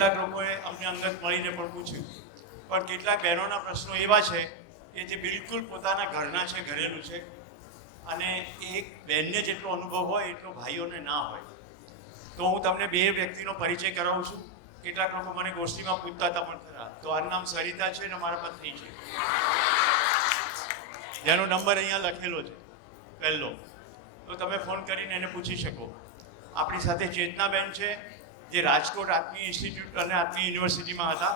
કેટલાક લોકોએ અમને અંગત મળીને પણ પૂછ્યું, પણ કેટલાક બહેનોના પ્રશ્નો એવા છે કે જે બિલકુલ પોતાના ઘરના છે, ઘરેલું છે, અને એક બહેનને જેટલો અનુભવ હોય એટલો ભાઈઓને ના હોય. તો હું તમને બે વ્યક્તિનો પરિચય કરાવું છું. કેટલાક લોકો મને ગોષ્ઠીમાં પૂછતા હતા પણ ખરા. તો આનું નામ સરિતા છે અને મારા પત્ની છે, જેનો નંબર અહીંયા લખેલો છે પહેલો. તો તમે ફોન કરીને એને પૂછી શકો. આપણી સાથે ચેતનાબેન છે, જે રાજકોટ આત્મીય ઇન્સ્ટિટ્યૂટ અને આત્મીય યુનિવર્સિટીમાં હતા.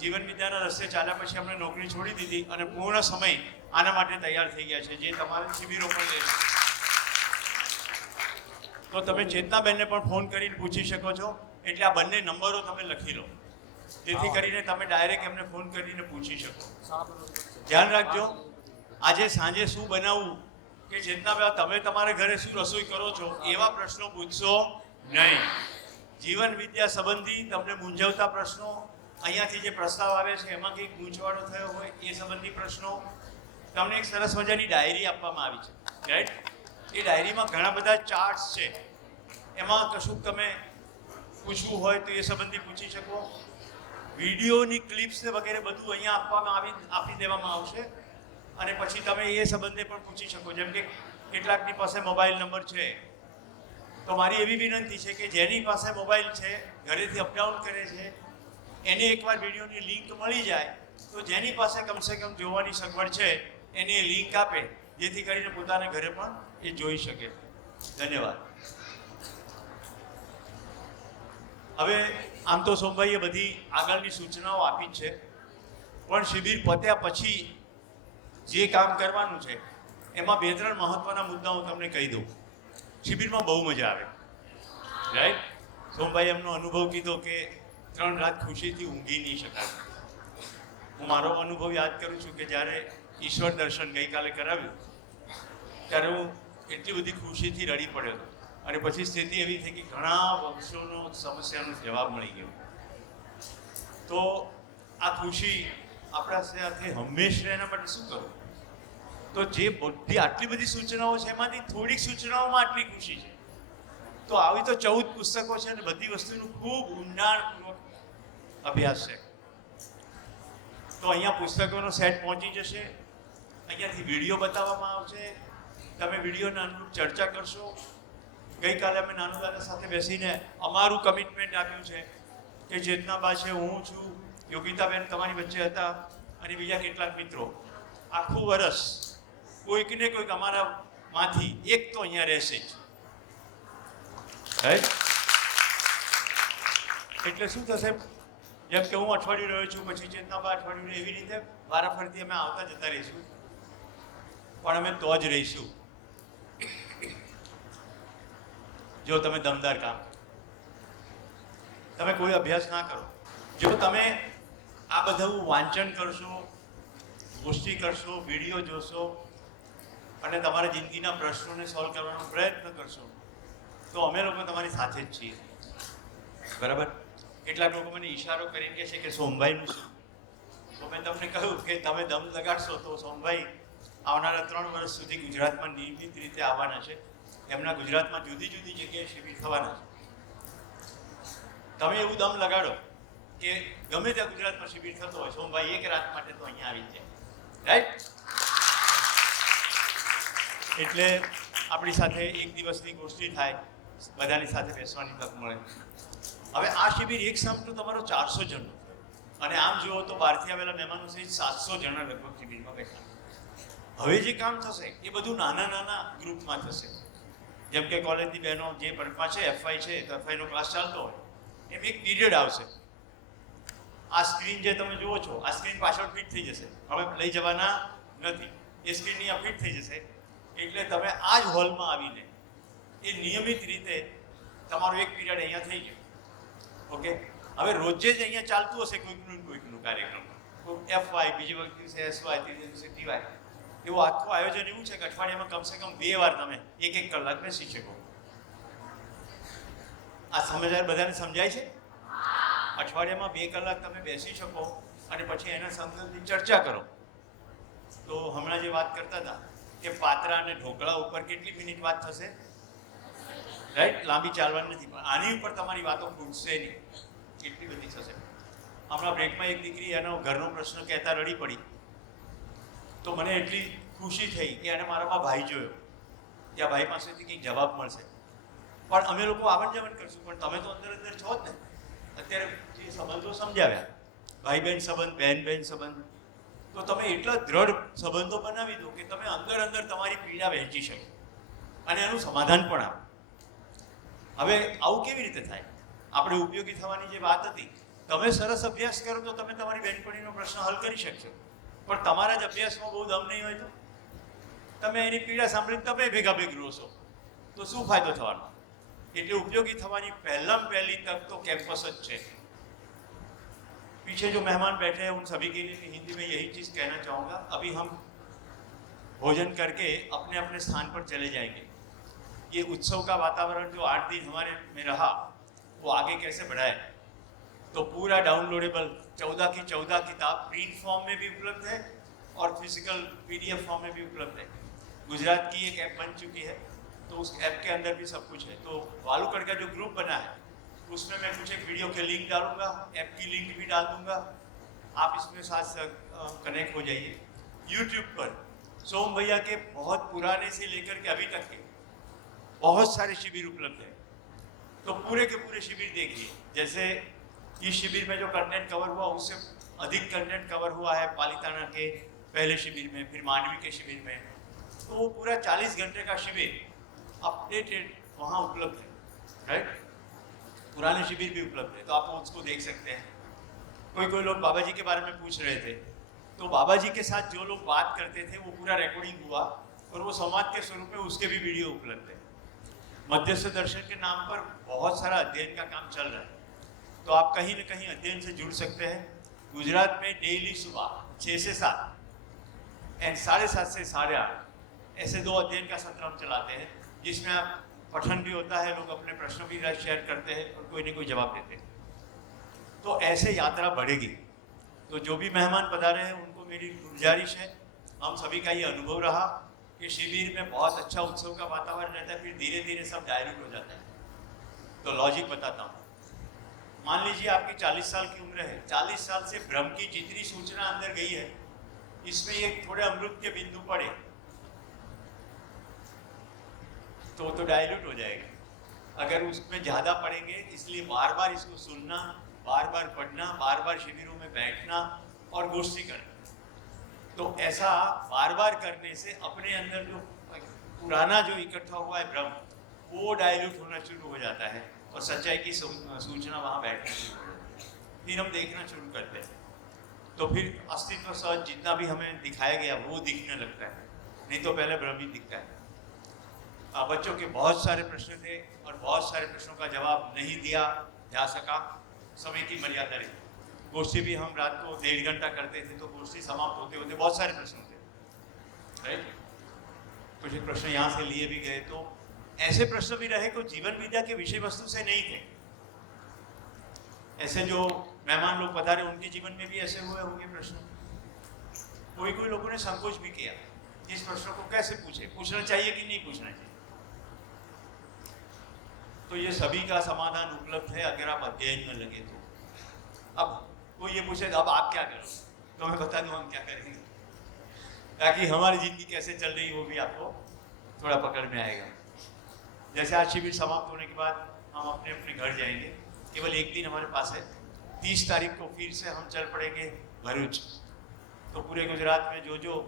જીવન વિદ્યાના રસ્તે ચાલ્યા પછી અમને નોકરી છોડી દીધી અને પૂર્ણ સમય આના માટે તૈયાર થઈ ગયા છે, જે તમારે શિબિરો પણ લેશે. તો તમે ચેતનાબેનને પણ ફોન કરીને પૂછી શકો છો. એટલે આ બંને નંબરો તમે લખી લો, જેથી કરીને તમે ડાયરેક્ટ એમને ફોન કરીને પૂછી શકો. ધ્યાન રાખજો, આજે સાંજે શું બનાવવું કે ચેતનાબેન તમે તમારે ઘરે શું રસોઈ કરો છો એવા પ્રશ્નો પૂછશો નહીં. જીવન વિદ્યા સંબંધી તમને મૂંઝવતા પ્રશ્નો, અહીંયાથી જે પ્રસ્તાવ આવે છે એમાં કંઈક ગૂંચવાડો થયો હોય એ સંબંધી પ્રશ્નો. તમને એક સરસ મજાની ડાયરી આપવામાં આવી છે, રાઈટ? એ ડાયરીમાં ઘણા બધા ચાર્ટ્સ છે. એમાં કશુંક તમે પૂછવું હોય તો એ સંબંધી પૂછી શકો. વિડીયોની ક્લિપ્સ ને વગેરે બધું અહીંયા આપી દેવામાં આવશે. અને પછી તમે એ સંબંધે પણ પૂછી શકો. જેમ કે કેટલાકની પાસે મોબાઈલ નંબર છે, તો મારી એવી વિનંતી છે કે જેની પાસે મોબાઈલ છે, ઘરેથી અપડાઉન કરે છે, એને એકવાર વિડીયોની લિંક મળી જાય તો જેની પાસે કમસે કમ જોવાની સગવડ છે એને એ લિંક આપે, જેથી કરીને પોતાના ઘરે પણ એ જોઈ શકે. ધન્યવાદ. હવે આમ તો સોમભાઈએ બધી આગળની સૂચનાઓ આપી જ છે, પણ શિબિર પત્યા પછી જે કામ કરવાનું છે એમાં 2-3 મહત્વના મુદ્દા હું તમને કહી દઉં. શિબિરમાં બહુ મજા આવે, રાઈટ? સોમભાઈ એમનો અનુભવ કીધો કે 3 રાત ખુશીથી ઊંઘી નહીં શકાય. હું મારો અનુભવ યાદ કરું છું કે જ્યારે ઈશ્વર દર્શન ગઈકાલે કરાવ્યું ત્યારે હું એટલી બધી ખુશીથી રડી પડ્યો હતો. અને પછી સ્થિતિ એવી થઈ કે ઘણા વર્ષોનો સમસ્યાનો જવાબ મળી ગયો. તો આ ખુશી આપણા સાથે હંમેશા એના માટે શું કરવું? તો જે બધી આટલી બધી સૂચનાઓ છે એમાંથી થોડીક સૂચનાઓમાં આટલી ખુશી છે. તો આવી તો 14 પુસ્તકો છે અને બધી વસ્તુનું ખૂબ ઊંડાણપૂર્વક અભ્યાસ છે. તો અહીંયા પુસ્તકોનો સેટ પહોંચી જશે. અહીંયાથી વિડીયો બતાવવામાં આવશે. તમે વિડીયોના અનુરૂપ ચર્ચા કરશો. ગઈકાલે અમે નાનુદાદા સાથે બેસીને અમારું કમિટમેન્ટ આપ્યું છે કે ચેતનાબા છે, હું છું, યોગિતાબેન તમારી વચ્ચે હતા અને બીજા કેટલાક મિત્રો. આખું વર્ષ કોઈક ને કોઈક અમારામાંથી એક તો અહીંયા રહેશે જ. એટલે શું થશે? જેમ કે હું અઠવાડિયું રહ્યો છું, પછી ચેતનાબા અઠવાડિયું, એવી રીતે વારાફરતી અમે આવતા જતા રહીશું. પણ અમે તો જ રહીશું જો તમે દમદાર કામ કરો. તમે કોઈ અભ્યાસ ના કરો. જો તમે આ બધું વાંચન કરશો, ગોષ્ઠી કરશો, વિડીયો જોશો અને તમારા જિંદગીના પ્રશ્નોને સોલ્વ કરવાનો પ્રયત્ન કરશો તો અમે લોકો તમારી સાથે જ છીએ. બરાબર? કેટલાક લોકો મને ઈશારો કરીને કહે છે કે સોમભાઈનું શું? તો મેં તમને કહ્યું કે તમે દમ લગાડશો તો સોમભાઈ આવનારા 3 વર્ષ સુધી ગુજરાતમાં નિયમિત રીતે આવવાના છે. એમના ગુજરાતમાં જુદી જુદી જગ્યાએ શિબિર થવાના છે. તમે એવું દમ લગાડો કે ગમે ત્યાં ગુજરાતમાં શિબિર થતો હોય, સોમભાઈ 1 રાત માટે તો અહીંયા આવી જાય, રાઈટ? એટલે આપણી સાથે 1 દિવસની ગોષ્ઠી થાય, બધાની સાથે બેસવાની તક મળે. હવે આ શિબિર એક સામટું તમારો 400 જણનો, અને આમ જુઓ તો બહારથી આવેલા મહેમાનો સહિત 700 જણા લગભગ શિબિરમાં બેઠા. હવે જે કામ થશે એ બધું નાના નાના ગ્રુપમાં થશે. જેમ કે કોલેજની બહેનો જે વર્ગમાં છે, એફઆઈ છે, તો એફઆઈનો ક્લાસ ચાલતો હોય એમ એક પીરિયડ આવશે. આ સ્ક્રીન જે તમે જુઓ છો, આ સ્ક્રીન પાછળ ફિટ થઈ જશે. હવે લઈ જવાના નથી. એ સ્ક્રીન અહીંયા ફિટ થઈ જશે. એટલે તમે આ જ હોલમાં આવીને એ નિયમિત રીતે તમારો એક પીરિયડ અહીંયા થઈ ગયો. ઓકે? હવે રોજે જ અહીંયા ચાલતું હશે કોઈકનું કાર્યક્રમ. કોઈ એફવાય, બીજી વખતે એસવાય, ત્રીજી દિવસે ટીવાય. એવું આખું આયોજન એવું છે કે અઠવાડિયામાં કમસે કમ 2 વાર તમે 1-1 કલાક બેસી શકો. આ સમજાય? બધાને સમજાય છે? અઠવાડિયામાં 2 કલાક તમે બેસી શકો અને પછી એના સંદર્ભની ચર્ચા કરો. તો હમણાં જે વાત કરતા હતા કે પાત્રા અને ઢોકળા ઉપર કેટલી મિનિટ વાત થશે? રાઈટ? લાંબી ચાલવાની નથી, પણ આની ઉપર તમારી વાતો ખૂટશે નહીં. કેટલી બધી થશે. હમણાં બ્રેકમાં એક દીકરી એનો ઘરનો પ્રશ્ન કહેતા રડી પડી, તો મને એટલી ખુશી થઈ કે એને મારામાં ભાઈ જોયો, કે આ ભાઈ પાસેથી કંઈક જવાબ મળશે. પણ અમે લોકો આવન જાવન કરશું, પણ તમે તો અંદર અંદર છો જ ને. અત્યારે જે સંબંધો સમજાવ્યા, ભાઈ બહેન સંબંધ, બહેન બહેન સંબંધ, તો તમે એટલા દ્રઢ સંબંધો બનાવી દો કે તમે અંદર અંદર તમારી પીડા વહેંચી શકો અને એનું સમાધાન પણ આવે. હવે આવું કેવી રીતે થાય? આપણે ઉપયોગી થવાની જે વાત હતી, તમે સરસ અભ્યાસ કરો તો તમે તમારી બહેનપણીનો પ્રશ્ન હલ કરી શકશો, પણ તમારા જ અભ્યાસમાં બહુ દમ નહીં હોય તો તમે એની પીડા સાંભળીને તમે ભેગા ભેગ રોશો, તો શું ફાયદો થવાનો? એટલે ઉપયોગી થવાની પહેલામાં પહેલી તક तो कैंपस है. पीछे जो मेहमान बैठे हैं उन सभी के लिए हिंदी में यही चीज़ कहना चाहूँगा. अभी हम भोजन करके अपने अपने स्थान पर चले जाएंगे. ये उत्सव का वातावरण जो 8 दिन हमारे में रहा, वो आगे कैसे बढ़ाए, तो पूरा डाउनलोडेबल 14 की 14 किताब प्रिंट फॉर्म में भी उपलब्ध है और फिजिकल PDF फॉर्म में भी उपलब्ध है. गुजरात की एक ऐप बन चुकी है, तो उस ऐप के अंदर भी सब कुछ है. तो वालुकड़ का जो ग्रुप बना है उसमें मैं कुछ एक वीडियो के लिंक डालूंगा, ऐप की लिंक भी डाल दूंगा, आप इसमें साथ कनेक्ट हो जाइए. यूट्यूब पर सोम भैया के बहुत पुराने से लेकर के अभी तक के बहुत सारे शिविर उपलब्ध है, तो पूरे के पूरे शिविर देखिए. जैसे इस शिविर में जो कंटेंट कवर हुआ उससे अधिक कंटेंट कवर हुआ है पालिताना के पहले शिविर में, फिर मांडवी के शिविर में. तो वो पूरा 40 घंटे का शिविर अपडेटेड वहाँ उपलब्ध है, राइट. पुराने शिविर भी उपलब्ध है, तो आप उसको देख सकते हैं. कोई लोग बाबा जी के बारे में पूछ रहे थे, तो बाबा जी के साथ जो लोग बात करते थे वो पूरा रिकॉर्डिंग हुआ और वो संवाद के स्वरूप में उसके भी वीडियो उपलब्ध है. मध्यस्थ दर्शन के नाम पर बहुत सारा अध्ययन का काम चल रहा है, तो आप कहीं न कहीं अध्ययन से जुड़ सकते हैं. गुजरात में डेली सुबह 6 से 7 एंड 7:30 से 8:30 ऐसे 2 अध्ययन का सत्र हम चलाते हैं, जिसमें आप पठन भी होता है, लोग अपने प्रश्न भी शेयर करते हैं और कोई न कोई जवाब देते हैं. तो ऐसे यात्रा बढ़ेगी. तो जो भी मेहमान पधारे हैं उनको मेरी गुजारिश है, हम सभी का ये अनुभव रहा कि शिविर में बहुत अच्छा उत्सव का वातावरण रहता है, फिर धीरे धीरे सब डायल्यूट हो जाता है. तो लॉजिक बताता हूँ. मान लीजिए आपकी 40 साल की उम्र है, 40 साल से भ्रम की जितनी सूचना अंदर गई है, इसमें ये थोड़े अमृत के बिंदु पड़े तो डायल्यूट हो जाएगा. अगर उसमें ज़्यादा पढ़ेंगे, इसलिए बार बार इसको सुनना, बार बार पढ़ना, बार बार शिविरों में बैठना और गोष्ठी करना. तो ऐसा बार बार करने से अपने अंदर जो पुराना जो इकट्ठा हुआ है भ्रम, वो डायल्यूट होना शुरू हो जाता है और सच्चाई की सूचना वहाँ बैठना शुरू हो जाती है. फिर हम देखना शुरू करते हैं, तो फिर अस्तित्व सहज जितना भी हमें दिखाया गया वो दिखने लगता है, नहीं तो पहले भ्रम ही दिखता है. बच्चों के बहुत सारे प्रश्न थे और बहुत सारे प्रश्नों का जवाब नहीं दिया जा सका, समय की मर्यादा रही. गोष्ठी भी हम रात को 1.5 घंटा करते थे, तो गोष्ठी समाप्त होते होते बहुत सारे प्रश्न थे, राइट. कुछ प्रश्न यहाँ से लिए भी गए, तो ऐसे प्रश्न भी रहे जो जीवन विद्या के विषय वस्तु से नहीं थे. ऐसे जो मेहमान लोग पधारे उनके जीवन में भी ऐसे हुए होंगे प्रश्न. कोई लोगों ने संकोच भी किया, इस प्रश्न को कैसे पूछे, पूछना चाहिए कि नहीं पूछना चाहिए. तो ये सभी का समाधान उपलब्ध है अगर आप अध्ययन में लगे तो. अब कोई ये पूछे अब आप क्या करो, तो मैं बता दूं हम क्या करेंगे, ताकि हमारी जिंदगी कैसे चल रही वो भी आपको थोड़ा पकड़ में आएगा. जैसे आज शिविर समाप्त होने के बाद हम अपने अपने घर जाएंगे, केवल एक दिन हमारे पास है. 30 तारीख को फिर से हम चल पड़ेंगे भरूच. तो पूरे गुजरात में जो जो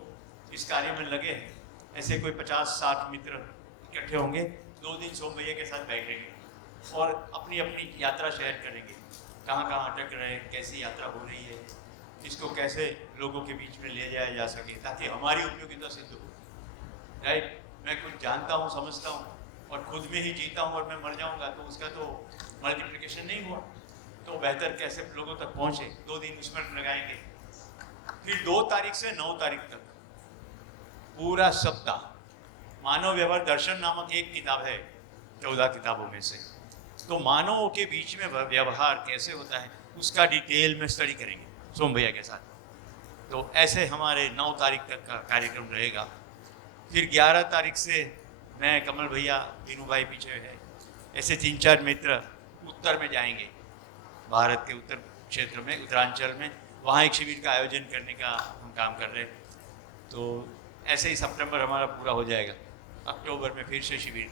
इस कार्य में लगे हैं, ऐसे कोई 50-60 मित्र इकट्ठे होंगे. 2 दिन सोम भैया के साथ बैठेंगे और अपनी अपनी यात्रा शेयर करेंगे, कहाँ कहाँ अटक रहे हैं, कैसी यात्रा हो रही है, इसको कैसे लोगों के बीच में ले जाया जा सके, ताकि हमारी उपयोगिता सिद्ध हो, राइट. मैं कुछ जानता हूँ, समझता हूँ और खुद में ही जीता हूँ और मैं मर जाऊँगा तो उसका तो मल्टीप्लिकेशन नहीं हुआ. तो बेहतर कैसे लोगों तक पहुँचे, 2 दिन उसमें लगाएंगे. फिर 2 तारीख से 9 तारीख तक पूरा सप्ताह मानव व्यवहार दर्शन नामक एक किताब है 14 किताबों में से. तो मानवों के बीच में व्यवहार कैसे होता है उसका डिटेल में स्टडी करेंगे सोम भैया के साथ. तो ऐसे हमारे 9 तारीख तक का कार्यक्रम रहेगा. फिर 11 तारीख से मैं, कमल भैया, दीनू भाई पीछे है, ऐसे 3-4 मित्र उत्तर में जाएंगे. भारत के उत्तर क्षेत्र में, उत्तरांचल में, वहाँ एक शिविर का आयोजन करने का हम काम कर रहे हैं। तो ऐसे ही सितंबर हमारा पूरा हो जाएगा, अक्टूबर में फिर से शिविर।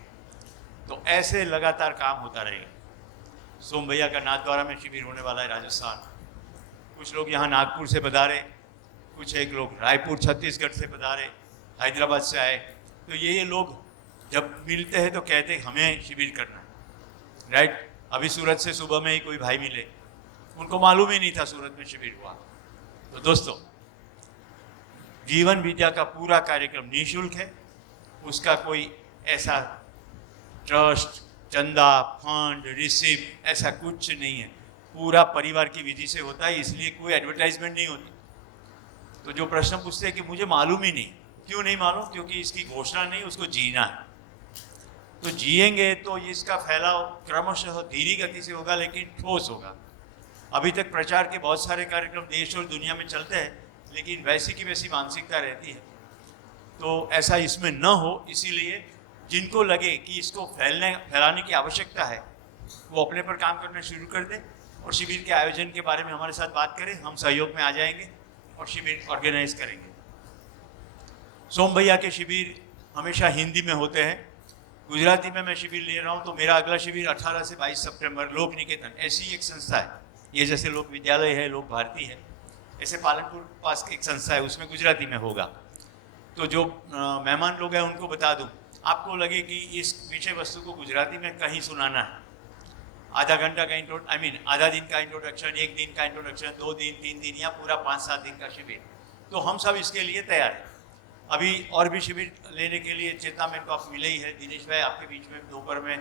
तो ऐसे लगातार काम होता रहेगा। सोम भैया का नाथद्वारा में शिविर होने वाला है राजस्थान। कुछ लोग यहाँ नागपुर से पधारे, कुछ एक लोग रायपुर छत्तीसगढ़ से पधारे, हैदराबाद से आए। तो ये लोग जब मिलते हैं तो कहते हैं हमें शिविर करना है, राइट। अभी सूरत से सुबह में ही कोई भाई मिले, उनको मालूम ही नहीं था सूरत में शिविर हुआ। तो दोस्तों, जीवन विद्या का पूरा कार्यक्रम निःशुल्क है। उसका कोई ऐसा ट्रस्ट, चंदा, फंड, रिसिप्ट ऐसा कुछ नहीं है। पूरा परिवार की विधि से होता है, इसलिए कोई एडवर्टाइजमेंट नहीं होती। तो जो प्रश्न पूछते हैं कि मुझे मालूम ही नहीं, क्यों नहीं मालूम? क्योंकि इसकी घोषणा नहीं, उसको जीना है। तो जिएंगे तो इसका फैलाव क्रमशः धीरे गति से होगा, लेकिन ठोस होगा। अभी तक प्रचार के बहुत सारे कार्यक्रम देश और दुनिया में चलते हैं, लेकिन वैसी की वैसी मानसिकता रहती है। तो ऐसा इसमें न हो, इसीलिए जिनको लगे कि इसको फैलाने की आवश्यकता है, वो अपने पर काम करना शुरू कर दें और शिविर के आयोजन के बारे में हमारे साथ बात करें। हम सहयोग में आ जाएंगे और शिविर ऑर्गेनाइज करेंगे। सोम भैया के शिविर हमेशा हिंदी में होते हैं। गुजराती में मैं शिविर ले रहा हूँ। तो मेरा अगला शिविर 18 से 22 सितंबर लोक निकेतन, ऐसी एक संस्था है, ये जैसे लोक विद्यालय है, लोक भारती है, ऐसे पालनपुर पास एक संस्था है, उसमें गुजराती में होगा। तो जो मेहमान लोग हैं उनको बता दूं, आपको लगे कि इस विषय वस्तु को गुजराती में कहीं सुनाना है, आधा घंटा का आधा दिन का इंट्रोडक्शन, एक दिन का इंट्रोडक्शन, 2 दिन, 3 दिन या पूरा 5-7 दिन का शिविर, तो हम सब इसके लिए तैयार हैं। अभी और भी शिविर लेने के लिए चेतना मैन को आप मिले ही है, दिनेश भाई आपके बीच में दोपहर में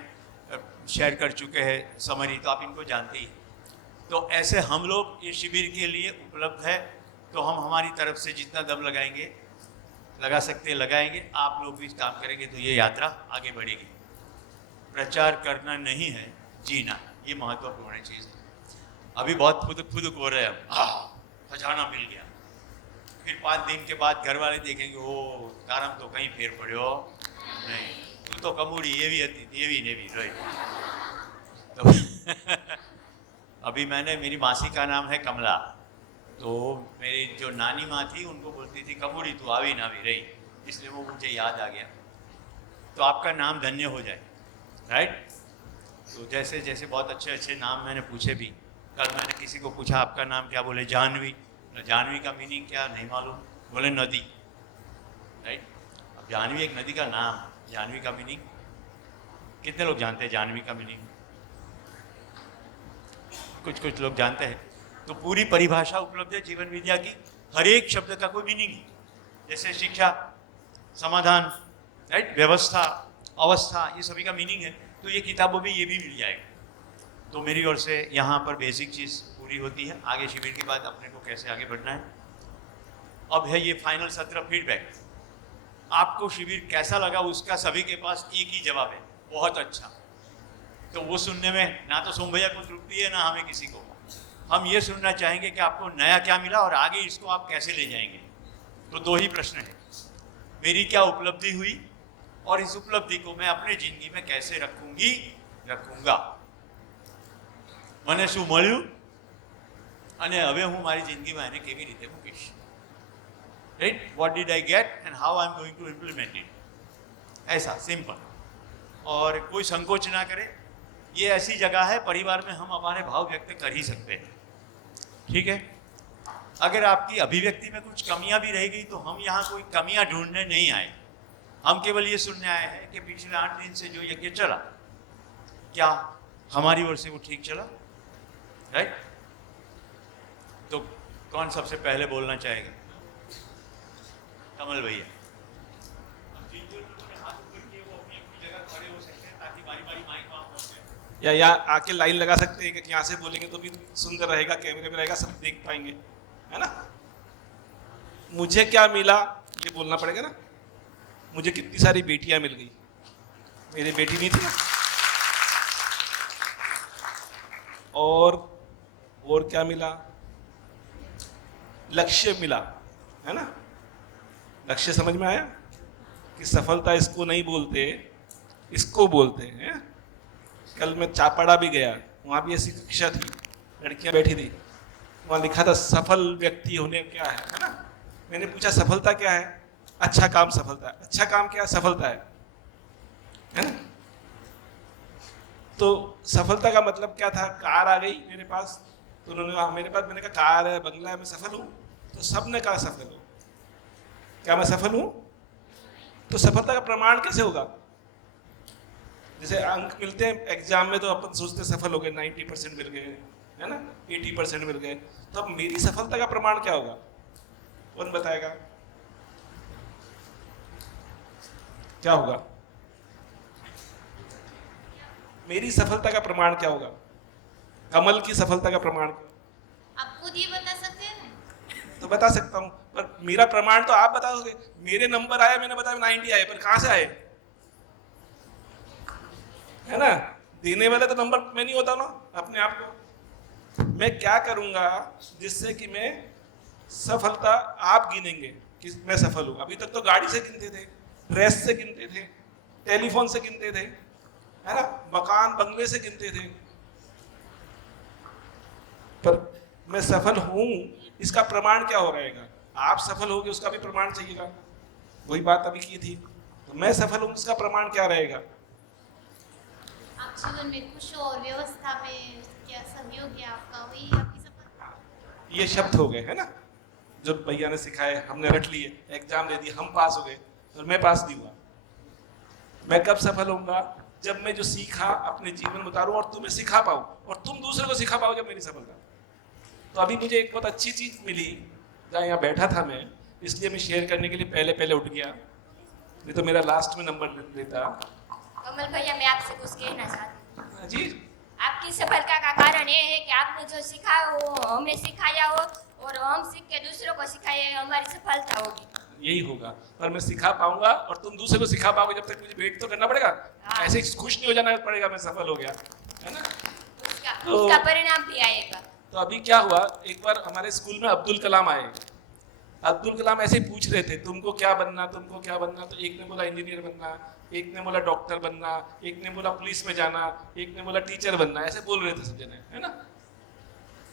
शेयर कर चुके हैं समरी, तो आप इनको जानते ही। तो ऐसे हम लोग ये शिविर के लिए उपलब्ध है। तो हम हमारी तरफ से जितना दम लगा सकते लगाएंगे। आप लोग भी काम करेंगे तो ये यात्रा आगे बढ़ेगी। प्रचार करना नहीं है, जीना, ये महत्वपूर्ण चीज़ है। अभी बहुत फुदक हो रहे हैं हम, खजाना मिल गया, फिर 5 दिन के बाद घर वाले देखेंगे ओ तारम तो कहीं फेर पड़ो नहीं, तू तो कमूड़ी ये भी रही। तो अभी मेरी मासी का नाम है कमला, तो मेरी जो नानी माँ थी उनको बोलती थी कमूड़ी तू आवी ना भी रही, इसलिए वो मुझे याद आ गया। तो आपका नाम धन्य हो जाए, राइट। तो जैसे जैसे बहुत अच्छे नाम मैंने पूछे भी। कल मैंने किसी को पूछा आपका नाम क्या, बोले जानवी। जानवी का मीनिंग क्या नहीं मालूम, बोले नदी, राइट। अब जानवी एक नदी का नाम, जानवी का मीनिंग कितने लोग जानते हैं? जानवी का मीनिंग कुछ लोग जानते हैं। तो पूरी परिभाषा उपलब्ध है जीवन विद्या की, हर एक शब्द का कोई मीनिंग है। जैसे शिक्षा, समाधान, राइट, व्यवस्था, अवस्था, ये सभी का मीनिंग है। तो ये किताबों में ये भी मिल जाएगा। तो मेरी ओर से यहाँ पर बेसिक चीज़ पूरी होती है। आगे शिविर के बाद अपने को कैसे आगे बढ़ना है। अब है ये फाइनल सत्र फीडबैक। आपको शिविर कैसा लगा उसका सभी के पास एक ही जवाब है, बहुत अच्छा। तो वो सुनने में ना तो सोम भैया को तृप्ति है, ना हमें किसी को। हम ये सुनना चाहेंगे कि आपको नया क्या मिला और आगे इसको आप कैसे ले जाएंगे। तो 2 ही प्रश्न हैं, मेरी क्या उपलब्धि हुई और इस उपलब्धि को मैं अपनी जिंदगी में कैसे रखूंगा। મને શું મળ્યું અને હવે હું મારી જિંદગીમાં એને કેવી રીતે મૂકીશ, right, what did I get and how I am going to implement it, ऐसा सिंपल। और कोई संकोच ना करे, ये ऐसी जगह है परिवार में हम हमारे भाव व्यक्त कर ही सकते हैं, ठीक है। अगर आपकी अभिव्यक्ति में कुछ कमियां भी रह गई तो हम यहाँ कोई कमियां ढूंढने नहीं आए। हम केवल ये सुनने आए हैं कि पिछले 8 दिन से जो यज्ञ चला, क्या हमारी ओर से वो ठीक चला, राइट। तो कौन सबसे पहले बोलना चाहेगा? कमल भैया। या यहाँ आके लाइन लगा सकते हैं कि यहाँ से बोलेंगे तो भी सुंदर रहेगा, कैमरे में रहेगा, सब देख पाएंगे, है ना। मुझे क्या मिला ये बोलना पड़ेगा ना। मुझे कितनी सारी बेटियां मिल गई, मेरी बेटी नहीं थी। और क्या मिला? लक्ष्य मिला, है ना। लक्ष्य समझ में आया कि सफलता इसको नहीं बोलते, इसको बोलते हैं। कल मैं चापाड़ा भी गया, वहाँ भी ऐसी कक्षा थी, लड़कियां बैठी थी, वहां लिखा था सफल व्यक्ति होने क्या है ना। मैंने पूछा सफलता क्या है? अच्छा काम सफलता है। अच्छा काम क्या है? सफलता है ना। तो सफलता का मतलब क्या था? कार आ गई मेरे पास, तो उन्होंने कहा मेरे पास, मैंने कहा कार है, बंगला है, मैं सफल हूँ? तो सबने कहा सफल हूँ। क्या मैं सफल हूँ? तो सफलता का प्रमाण कैसे होगा? जैसे अंक मिलते हैं एग्जाम में, तो अपन सोचते सफल हो गए, 90% मिल गए, है ना, 80% मिल गए। तो अब मेरी सफलता का प्रमाण क्या होगा? कौन बताएगा क्या होगा? मेरी सफलता का प्रमाण क्या होगा? कमल की सफलता का प्रमाण क्या? आप खुद ये बता सकते हैं ना। तो बता सकता हूं, पर मेरा प्रमाण तो आप बताओगे। मेरे नंबर आए, मैंने बताया 90 आए, पर कहां से आए? है ना, देने वाला तो नंबर मैं नहीं होता ना अपने आप को। मैं क्या करूंगा जिससे कि मैं सफलता, आप गिनेंगे कि मैं सफल हूं। अभी तक तो गाड़ी से गिनते थे, ड्रेस से गिनते थे, टेलीफोन से गिनते थे, है ना, मकान बंगले से गिनते थे। पर मैं सफल हूं, इसका प्रमाण क्या हो रहेगा? आप सफल होगे उसका भी प्रमाण चाहिएगा। वही बात अभी की थी। तो मैं सफल हूं, इसका प्रमाण क्या रहेगा? आप जीवन में खुश हो और व्यवस्था में क्या सहयोग है आपका, वही आपकी सफलता। ये शब्द हो गए, है ना, जो भैया ने सिखाए, हमने रट लिए, एग्जाम दे दिए, हम पास हो गए, और मैं पास नहीं हुआ। मैं कब सफल होऊंगा? जब मैं जो सीखा अपने जीवन में उतारूं और तुम्हें सिखा पाऊं, और तुम दूसरे को सिखा पाओ, जब मेरी सफलता। तो अभी मुझे एक बहुत अच्छी चीज मिली, जहाँ यहाँ बैठा था मैं, इसलिए मैं शेयर करने के लिए पहले पहले उठ गया, नहीं तो मेरा लास्ट में नंबर देता। कमल भैया, मैं आपसे कुछ कहना चाहती हूँ। जी, आपकी सफलता का कारण ये है कि आपने जो सीखा हो हमें सिखाया हो, और हम सीख के दूसरों को सिखाए, हमारी सफलता होगी। यही होगा। पर मैं सिखा पाऊंगा और तुम दूसरे को सिखा पाओगे, जब तक मुझे वेट तो करना पड़ेगा। हाँ। ऐसे खुश नहीं हो जाना पड़ेगा मैं सफल हो गया, है ना। उसका परिणाम भी आएगा। तो अभी क्या हुआ, एक बार हमारे स्कूल में अब्दुल कलाम आए। अब्दुल कलाम ऐसे ही पूछ रहे थे, तुमको क्या बनना, तुमको क्या बनना? तो एक ने बोला इंजीनियर बनना, एक ने बोला डॉक्टर बनना, एक ने बोला पुलिस में जाना, एक ने बोला टीचर बनना। ऐसे बोल रहे थे सब जने, है ना।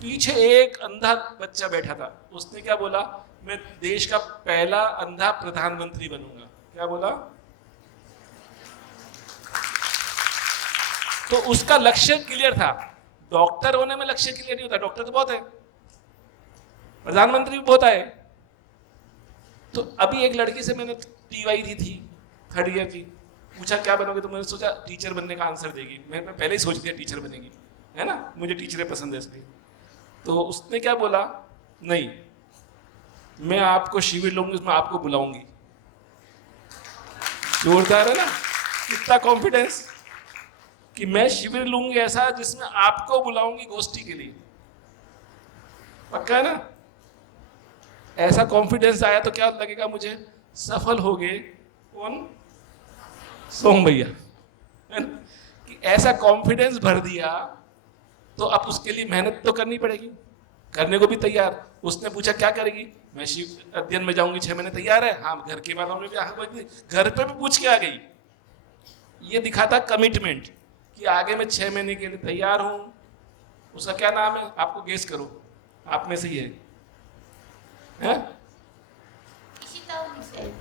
पीछे एक अंधा बच्चा बैठा था, उसने क्या बोला, मैं देश का पहला अंधा प्रधानमंत्री बनूंगा। क्या बोला? तो उसका लक्ष्य क्लियर था। डॉक्टर होने में लक्ष्य क्लियर नहीं होता, डॉक्टर तो बहुत है, प्रधानमंत्री भी बहुत आए। तो अभी एक लड़की से मैंने टीवाई थी 3rd ईयर की, पूछा क्या बनोगे, तो मैंने सोचा टीचर बनने का आंसर देगी। मैं पहले ही सोच दिया टीचर बनेगी, है ना, मुझे टीचरें पसंद है इसलिए। तो उसने क्या बोला, नहीं, मैं आपको शिविर लूंगी, उसमें आपको बुलाऊंगी। जोरदार है ना, कितना कॉन्फिडेंस कि मैं शिविर लूंगी ऐसा जिसमें आपको बुलाऊंगी गोष्ठी के लिए। पक्का है ना। ऐसा कॉन्फिडेंस आया तो क्या लगेगा मुझे, सफल हो गए। कौन? सोम भैया, है ना, कि ऐसा कॉन्फिडेंस भर दिया। तो अब उसके लिए मेहनत तो करनी पड़ेगी, करने को भी तैयार। उसने पूछा क्या करेगी, मैं शिव अध्ययन में जाऊंगी 6 महीने, तैयार है? हाँ। घर के वालों ने भी घर पे भी पूछ के आ गई। ये दिखाता कमिटमेंट कि आगे मैं 6 महीने के लिए तैयार हूं। उसका क्या नाम है, आपको गेस करो, आप में से ही है? इशिता होगी शायद।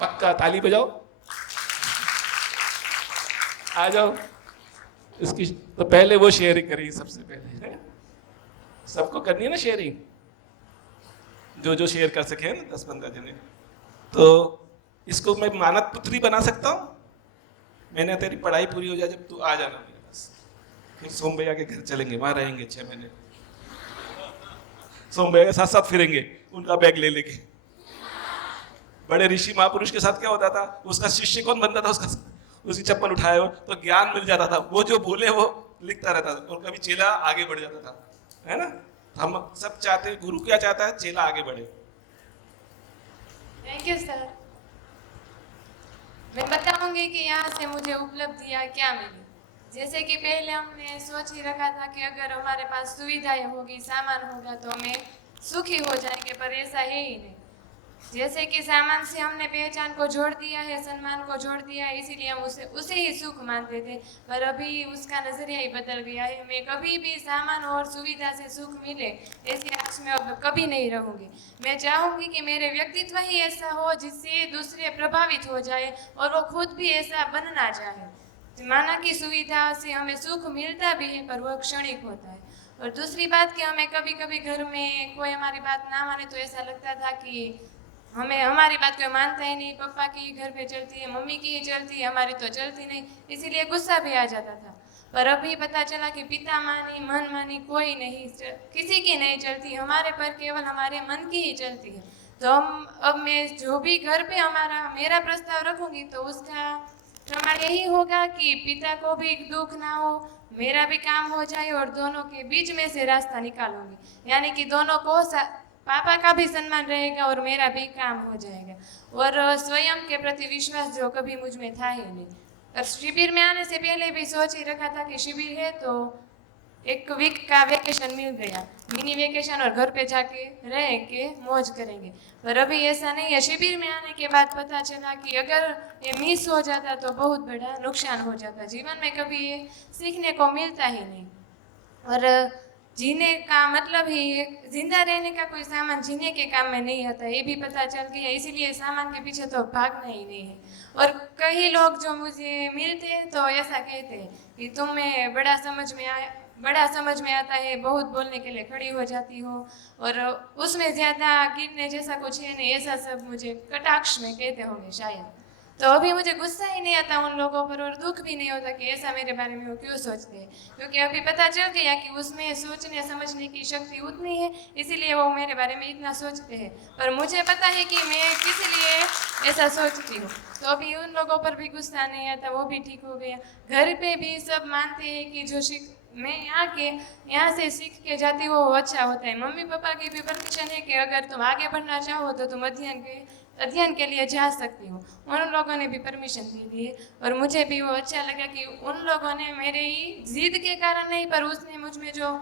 पक्का? ताली बजाओ, आ जाओ। इसकी तो पहले वो शेयरिंग करेगी सबसे पहले, सबको करनी है ना शेयरिंग, जो शेयर कर सके ना 10-15 जने। तो इसको मैं मानद पुत्री बना सकता हूँ। मैंने तेरी पढ़ाई पूरी हो जाए जब, तू आ जाना मेरे पास, फिर सोम भैया के घर चलेंगे, वहां रहेंगे 6 महीने। सोम भैया के साथ साथ फिरेंगे, उनका बैग ले लेके। बड़े ऋषि महापुरुष के साथ क्या होता था, उसका शिष्य कौन बनता था, उसकी चप्पल उठाए हो तो ज्ञान मिल जाता था, वो जो बोले वो लिखता रहता था, और कभी चेला आगे बढ़ जाता था, है ना। हम सब चाहते हैं, गुरु क्या चाहता है, चेला आगे बढ़े। Thank you sir. मैं बताऊंगी कि यहाँ से मुझे उपलब्धियाँ क्या मिली। जैसे कि पहले हमने सोच ही रखा था कि अगर हमारे पास सुविधाएं होगी, सामान होगा तो हमें सुखी हो जाएंगे, पर ऐसा है ही नहीं। जैसे कि सामान से हमने पहचान को जोड़ दिया है, सम्मान को जोड़ दिया है, इसीलिए हम उसे ही सुख मानते थे। पर अभी उसका नजरिया ही बदल गया है। मैं कभी भी सामान और सुविधा से सुख मिले ऐसी आश में अब कभी नहीं रहूंगी। मैं चाहूंगी कि मेरे व्यक्तित्व ही ऐसा हो जिससे दूसरे प्रभावित हो जाए और वो खुद भी ऐसा बनना चाहे। माना कि सुविधा से हमें सुख मिलता भी है पर वह क्षणिक होता है। और दूसरी बात कि हमें कभी कभी घर में कोई हमारी बात ना माने तो ऐसा लगता था कि हमें हमारी बात कोई मानता ही नहीं, पापा की ही घर पे चलती है, मम्मी की ही चलती है, हमारी तो चलती नहीं, इसीलिए गुस्सा भी आ जाता था। पर अभी पता चला कि पिता मानी मन मानी कोई नहीं किसी की नहीं चलती, हमारे पर केवल हमारे मन की ही चलती है। तो अब मैं जो भी घर पे मेरा प्रस्ताव रखूंगी तो उसका प्रमाण यही होगा कि पिता को भी दुख ना हो, मेरा भी काम हो जाए और दोनों के बीच में से रास्ता निकालूंगी। यानी कि दोनों को पापा का भी सम्मान रहेगा और मेरा भी काम हो जाएगा। और स्वयं के प्रति विश्वास जो कभी मुझ में था ही नहीं। और शिविर में आने से पहले भी सोच ही रखा था कि शिविर है तो एक वीक का वेकेशन मिल गया, मिनी वेकेशन, और घर पे जाके रहेंगे, मौज करेंगे। पर अभी ऐसा नहीं है। शिविर में आने के बाद पता चला कि अगर ये मिस हो जाता तो बहुत बड़ा नुकसान हो जाता। जीवन में कभी ये सीखने को मिलता ही नहीं। और जीने का मतलब ही जिंदा रहने का कोई सामान जीने के काम में नहीं आता, ये भी पता चल गया। इसीलिए सामान के पीछे तो भागना ही नहीं है। और कई लोग जो मुझे मिलते हैं तो ऐसा कहते हैं कि तुम्हें बड़ा समझ में आता है, बहुत बोलने के लिए खड़ी हो जाती हो और उसमें ज़्यादा गिरने जैसा कुछ है नहीं, ऐसा सब मुझे कटाक्ष में कहते होंगे शायद। तो अभी मुझे गुस्सा ही नहीं आता उन लोगों पर और दुख भी नहीं होता कि ऐसा मेरे बारे में वो क्यों सोचते हैं, क्योंकि अभी पता चल गया कि उसमें सोचने समझने की शक्ति उतनी है, इसीलिए वो मेरे बारे में इतना सोचते हैं। पर मुझे पता है कि मैं किस लिए ऐसा सोचती हूँ, तो अभी उन लोगों पर भी गुस्सा नहीं आता, वो भी ठीक हो गया। घर पे भी सब मानते हैं कि जो मैं यहाँ से सीख के जाती हूँ वो अच्छा होता है। मम्मी पापा की भी परमिशन है कि अगर तुम आगे बढ़ना चाहो तो तुम अध्ययन के लिए जा सकती हो। उन लोगों ने भी परमिशन दे दी है और मुझे भी वो अच्छा लगा कि उन लोगों ने मेरे ही जिद के कारण नहीं, पर उसने मुझ में जो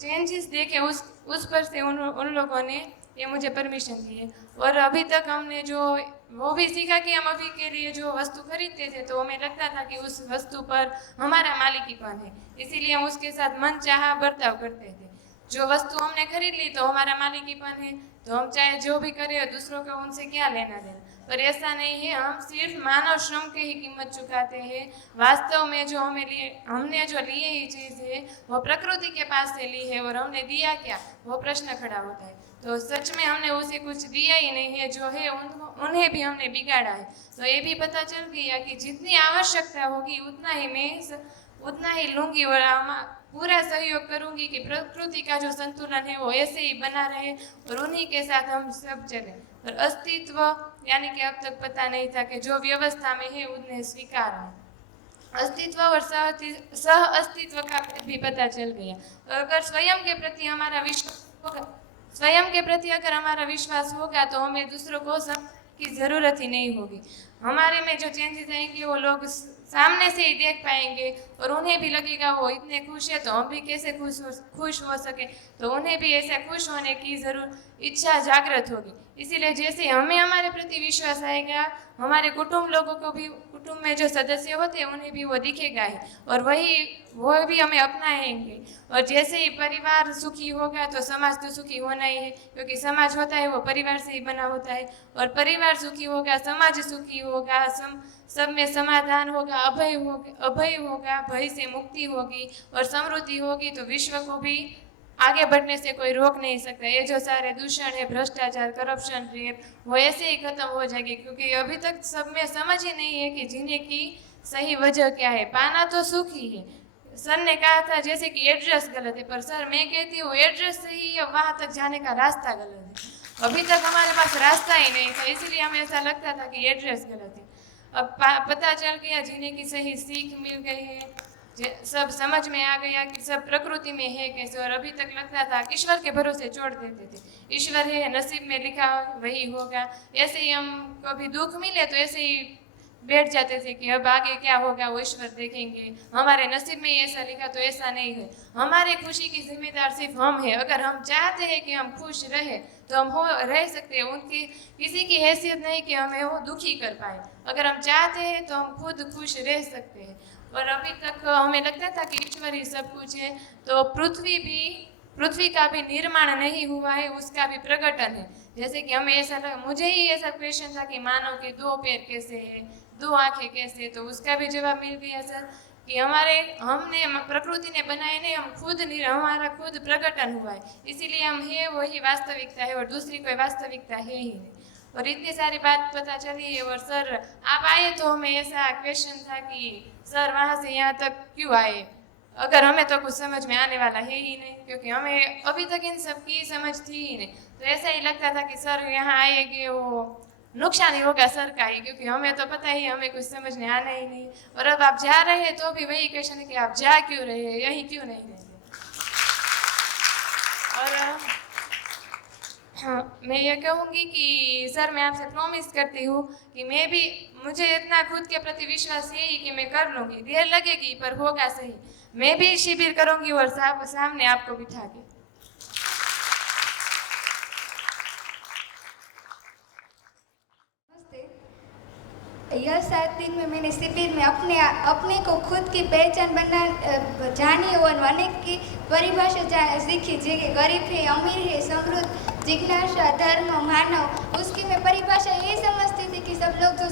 चेंजेस देखे उस पर से उन लोगों ने ये मुझे परमिशन दी है। और अभी तक हमने जो वो भी सीखा कि हम अभी के लिए जो वस्तु खरीदते थे तो हमें लगता था कि उस वस्तु पर हमारा मालिकीपन है, इसीलिए हम उसके साथ मन चाहा बर्ताव करते थे। जो वस्तु हमने खरीद ली तो हमारा मालिकीपन है, तो हम चाहे जो भी करें, दूसरों का उनसे क्या लेना देना। पर ऐसा नहीं है, हम सिर्फ मानव श्रम की ही कीमत चुकाते हैं। वास्तव में जो हमने जो लिए ही चीज़ है वो प्रकृति के पास से ली है और हमने दिया क्या, वो प्रश्न खड़ा होता है। तो सच में हमने उसे कुछ दिया ही नहीं है, जो है उन्हें भी हमने बिगाड़ा है। तो ये भी पता चल गया कि जितनी आवश्यकता होगी उतना ही लूँगी और पूरा सहयोग करूँगी कि प्रकृति का जो संतुलन है वो ऐसे ही बना रहे और उन्हीं के साथ हम सब चलें। और अस्तित्व यानी कि अब तक पता नहीं था कि जो व्यवस्था में है उन्हें स्वीकारा। अस्तित्व और सह अस्तित्व का भी पता चल गया। तो अगर स्वयं के प्रति अगर हमारा विश्वास होगा तो हमें दूसरों को की ज़रूरत ही नहीं होगी। हमारे में जो चेंजेस आएंगे वो लोग सामने से ही देख पाएंगे और उन्हें भी लगेगा वो इतने खुश है तो हम भी कैसे खुश हो सके, तो उन्हें भी ऐसे खुश होने की इच्छा जागृत होगी। इसीलिए जैसे हमें हमारे प्रति विश्वास आएगा, हमारे कुटुंब में जो सदस्य होते हैं उन्हें भी वो दिखेगा ही और वो भी हमें अपनाएंगे। और जैसे ही परिवार सुखी होगा तो समाज तो सुखी होना ही है, क्योंकि समाज होता है वो परिवार से ही बना होता है। और परिवार सुखी होगा, समाज सुखी होगा, सब में समाधान होगा, अभय होगा, भय से मुक्ति होगी और समृद्धि होगी, तो विश्व को भी आगे बढ़ने से कोई रोक नहीं सकता। ये जो सारे दूषण है, भ्रष्टाचार, करप्शन, रेप, वो ऐसे ही खत्म हो जाएगी, क्योंकि अभी तक सब में समझ ही नहीं है कि जीने की सही वजह क्या है। पाना तो सुख ही है। सर ने कहा था जैसे कि एड्रेस गलत है, पर सर मैं कहती हूँ एड्रेस सही है, वहाँ तक जाने का रास्ता गलत है। अभी तक हमारे पास रास्ता ही नहीं था, इसलिए हमें ऐसा लगता था कि एड्रेस गलत है। अब पता चल गया, जीने की सही सीख मिल गई है, सब समझ में आ गया कि सब प्रकृति में है कैसे। और अभी तक लगता था ईश्वर के भरोसे छोड़ देते थे, ईश्वर है, नसीब में लिखा वही होगा। ऐसे ही हम कभी दुख मिले तो ऐसे ही बैठ जाते थे कि अब आगे क्या होगा वो ईश्वर देखेंगे, हमारे नसीब में ही ऐसा लिखा तो ऐसा नहीं है। हमारी खुशी की जिम्मेदार सिर्फ हम हैं। अगर हम चाहते हैं कि हम खुश रहे तो हम हो रह सकते हैं। उनकी किसी की हैसियत नहीं कि हमें वो दुखी कर पाए। अगर हम चाहते हैं तो हम खुद खुश रह सकते हैं। और अभी तक हमें लगता था कि ईश्वर ही सब कुछ है, तो पृथ्वी का भी निर्माण नहीं हुआ है, उसका भी प्रकटन है। जैसे कि हमें ऐसा लगा, मुझे ही ऐसा क्वेश्चन था कि मानव के 2 पैर कैसे है, 2 आंखें कैसे है, तो उसका भी जवाब मिल गया सर कि हमने प्रकृति ने बनाए नहीं, हम खुद नहीं, हमारा खुद प्रकटन हुआ है, इसीलिए हम है वही वास्तविकता है और दूसरी कोई वास्तविकता है ही नहीं। और इतनी सारी बात पता चली है। और सर आप आए तो हमें ऐसा क्वेश्चन था कि सर वहाँ से यहाँ तक क्यों आए, अगर हमें तो कुछ समझ में आने वाला है ही नहीं, क्योंकि हमें अभी तक इन सब की समझ थी ही नहीं। तो ऐसा ही लगता था कि सर यहाँ आएंगे वो नुकसान ही होगा सर का ही, क्योंकि हमें तो पता ही हमें कुछ समझ में आना ही नहीं। और अब आप जा रहे हैं तो भी वही क्वेश्चन है कि आप जा क्यों रहे हैं, यही क्यों नहीं रहे। और हाँ, मैं ये कहूँगी कि सर मैं आपसे प्रॉमिस करती हूँ कि मुझे इतना खुद के प्रति विश्वास है ही कि मैं कर लूँगी, देर लगेगी पर होगा सही। मैं भी शिविर करूँगी और सामने आपको बिठा के। यह 7 दिन में मैंने शिविर में अपने को खुद की पहचान बना जानी और अनेक की परिभाषा सीखी। जैसे गरीब है, अमीर है, समृद्ध, जिज्ञासा, धर्म, मानव, उसकी मैं परिभाषा ये समझती थी कि सब लोग जो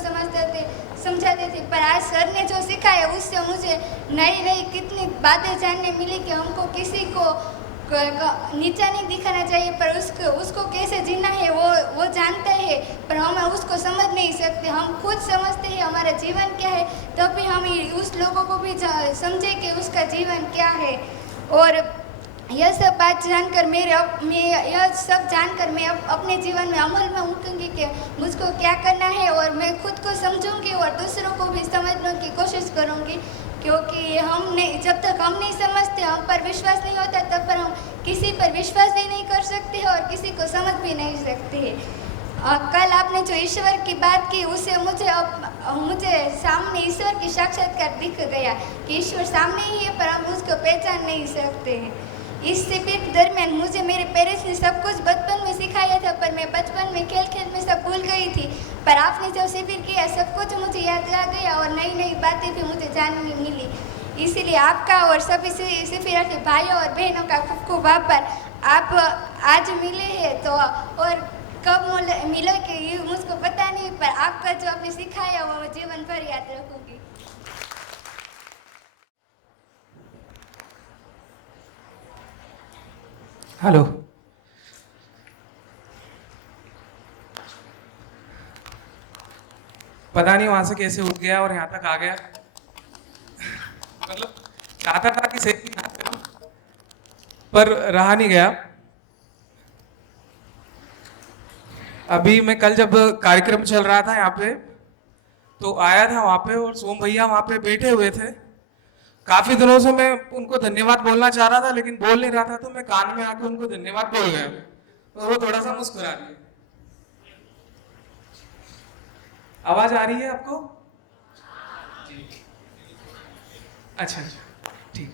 समझाते थे, पर आज सर ने जो सिखाया उससे मुझे नई कितनी बातें जानने मिली कि हमको किसी को नीचा नहीं दिखाना चाहिए, पर उसको कैसे जीना है वो जानते हैं, पर हम उसको समझ नहीं सकते। हम खुद समझते हैं हमारा जीवन क्या है, तब भी हम उस लोगों को भी समझे कि उसका जीवन क्या है। और यह सब बात जानकर मैं अपने जीवन में अमल में उतरूंगी कि मुझको क्या करना है, और मैं खुद को समझूंगी और दूसरों को भी समझने की कोशिश करूंगी। क्योंकि जब तक हम नहीं समझते, हम पर विश्वास नहीं होता, तब पर हम किसी पर विश्वास भी नहीं कर सकते और किसी को समझ भी नहीं सकते। कल आपने जो ईश्वर की बात की उससे मुझे सामने ईश्वर की साक्षात्कार दिख गया कि ईश्वर सामने ही है, पर हम उसको पहचान नहीं सकते हैं। इस शिविर के दरमियान मुझे मेरे पेरेंट्स ने सब कुछ बचपन में सिखाया था, पर मैं बचपन में खेल में सब भूल गई थी। पर आपने जब शिविर किया सब कुछ मुझे याद आ गया और नई बातें भी मुझे जानने मिली। इसीलिए आपका और सभी शिविरार्थी भाइयों और बहनों का खूब आभार। आप आज मिले हैं तो और कब मिले कि मुझको पता नहीं, पर आपका जो आपने सिखाया वो मैं जीवन भर याद रखूँगी। हेलो, पता नहीं वहां से कैसे उठ गया और यहाँ तक आ गया। मतलब चाहता था कि सही पर रहा नहीं गया। अभी मैं कल जब कार्यक्रम चल रहा था यहाँ पे तो आया था वहाँ पे, और सोम भैया वहाँ पे बैठे हुए थे। काफी दिनों से मैं उनको धन्यवाद बोलना चाह रहा था लेकिन बोल नहीं रहा था, तो मैं कान में आके उनको धन्यवाद बोल गया और वो थोड़ा सा मुस्कुरा दिए। आवाज आ रही है आपको? अच्छा ठीक।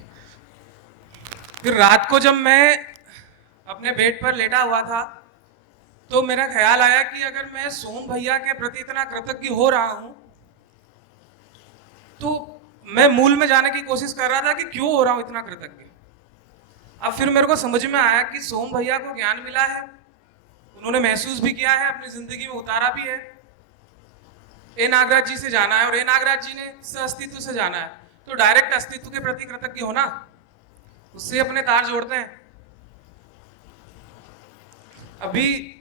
फिर रात को जब मैं अपने बेड पर लेटा हुआ था तो मेरा ख्याल आया कि अगर मैं सोम भैया के प्रति इतना कृतज्ञ हो रहा हूं तो मैं मूल में जाने की कोशिश कर रहा था कि क्यों हो रहा हूं इतना कृतज्ञ। अब फिर मेरे को समझ में आया कि सोम भैया को ज्ञान मिला है, उन्होंने महसूस भी किया है, अपनी जिंदगी में उतारा भी है। ए नागराज जी से जाना है और ए नागराज जी ने अस्तित्व से जाना है, तो डायरेक्ट अस्तित्व के प्रति कृतज्ञ होना, उससे अपने तार जोड़ते हैं। अभी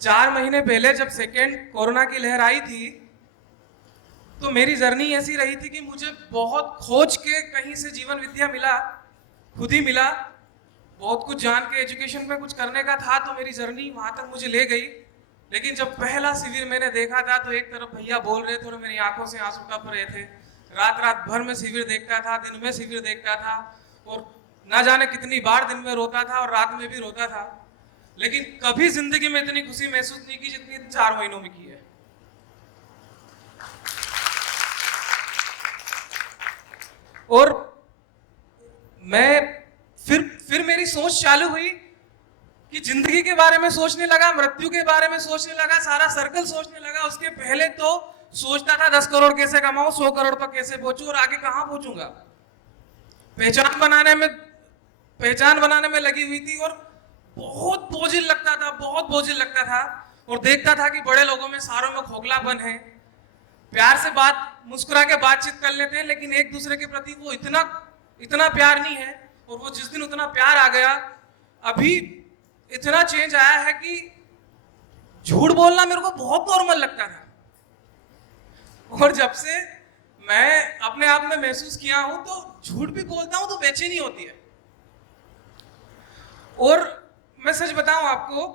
4 महीने पहले जब सेकेंड कोरोना की लहर आई थी तो मेरी जर्नी ऐसी रही थी कि मुझे बहुत खोज के कहीं से जीवन विद्या मिला, खुद ही मिला, बहुत कुछ जान के एजुकेशन में कुछ करने का था, तो मेरी जर्नी वहां तक मुझे ले गई। लेकिन जब पहला शिविर मैंने देखा था तो एक तरफ भैया बोल रहे थे और मेरी आंखों से आंसू टप रहे थे। रात भर में शिविर देखता था, दिन में शिविर देखता था, और ना जाने कितनी बार दिन में रोता था और रात में भी रोता था, लेकिन कभी जिंदगी में इतनी खुशी महसूस नहीं की जितनी 4 महीनों में की है। और मैं फिर मेरी सोच चालू हुई कि जिंदगी के बारे में सोचने लगा, मृत्यु के बारे में सोचने लगा, सारा सर्कल सोचने लगा। उसके पहले तो सोचता था 10 करोड़ कैसे कमाऊं, 100 करोड़ तक कैसे पहुंचूं और आगे कहां पहुंचूंगा। पहचान बनाने में लगी हुई थी और बहुत बोझिल लगता था और देखता था कि बड़े लोगों में, सारों में खोखलापन है। प्यार से मुस्कुरा के बातचीत कर लेते हैं, लेकिन एक दूसरे के प्रति वो इतना प्यार नहीं है। और वो जिस दिन उतना प्यार आ गया, अभी इतना चेंज आया है कि झूठ बोलना मेरे को बहुत नॉर्मल लगता था। और जब से मैं अपने आप में महसूस किया हूं तो झूठ भी बोलता हूं तो बेचैनी होती है। और मैं सच बताऊं आपको,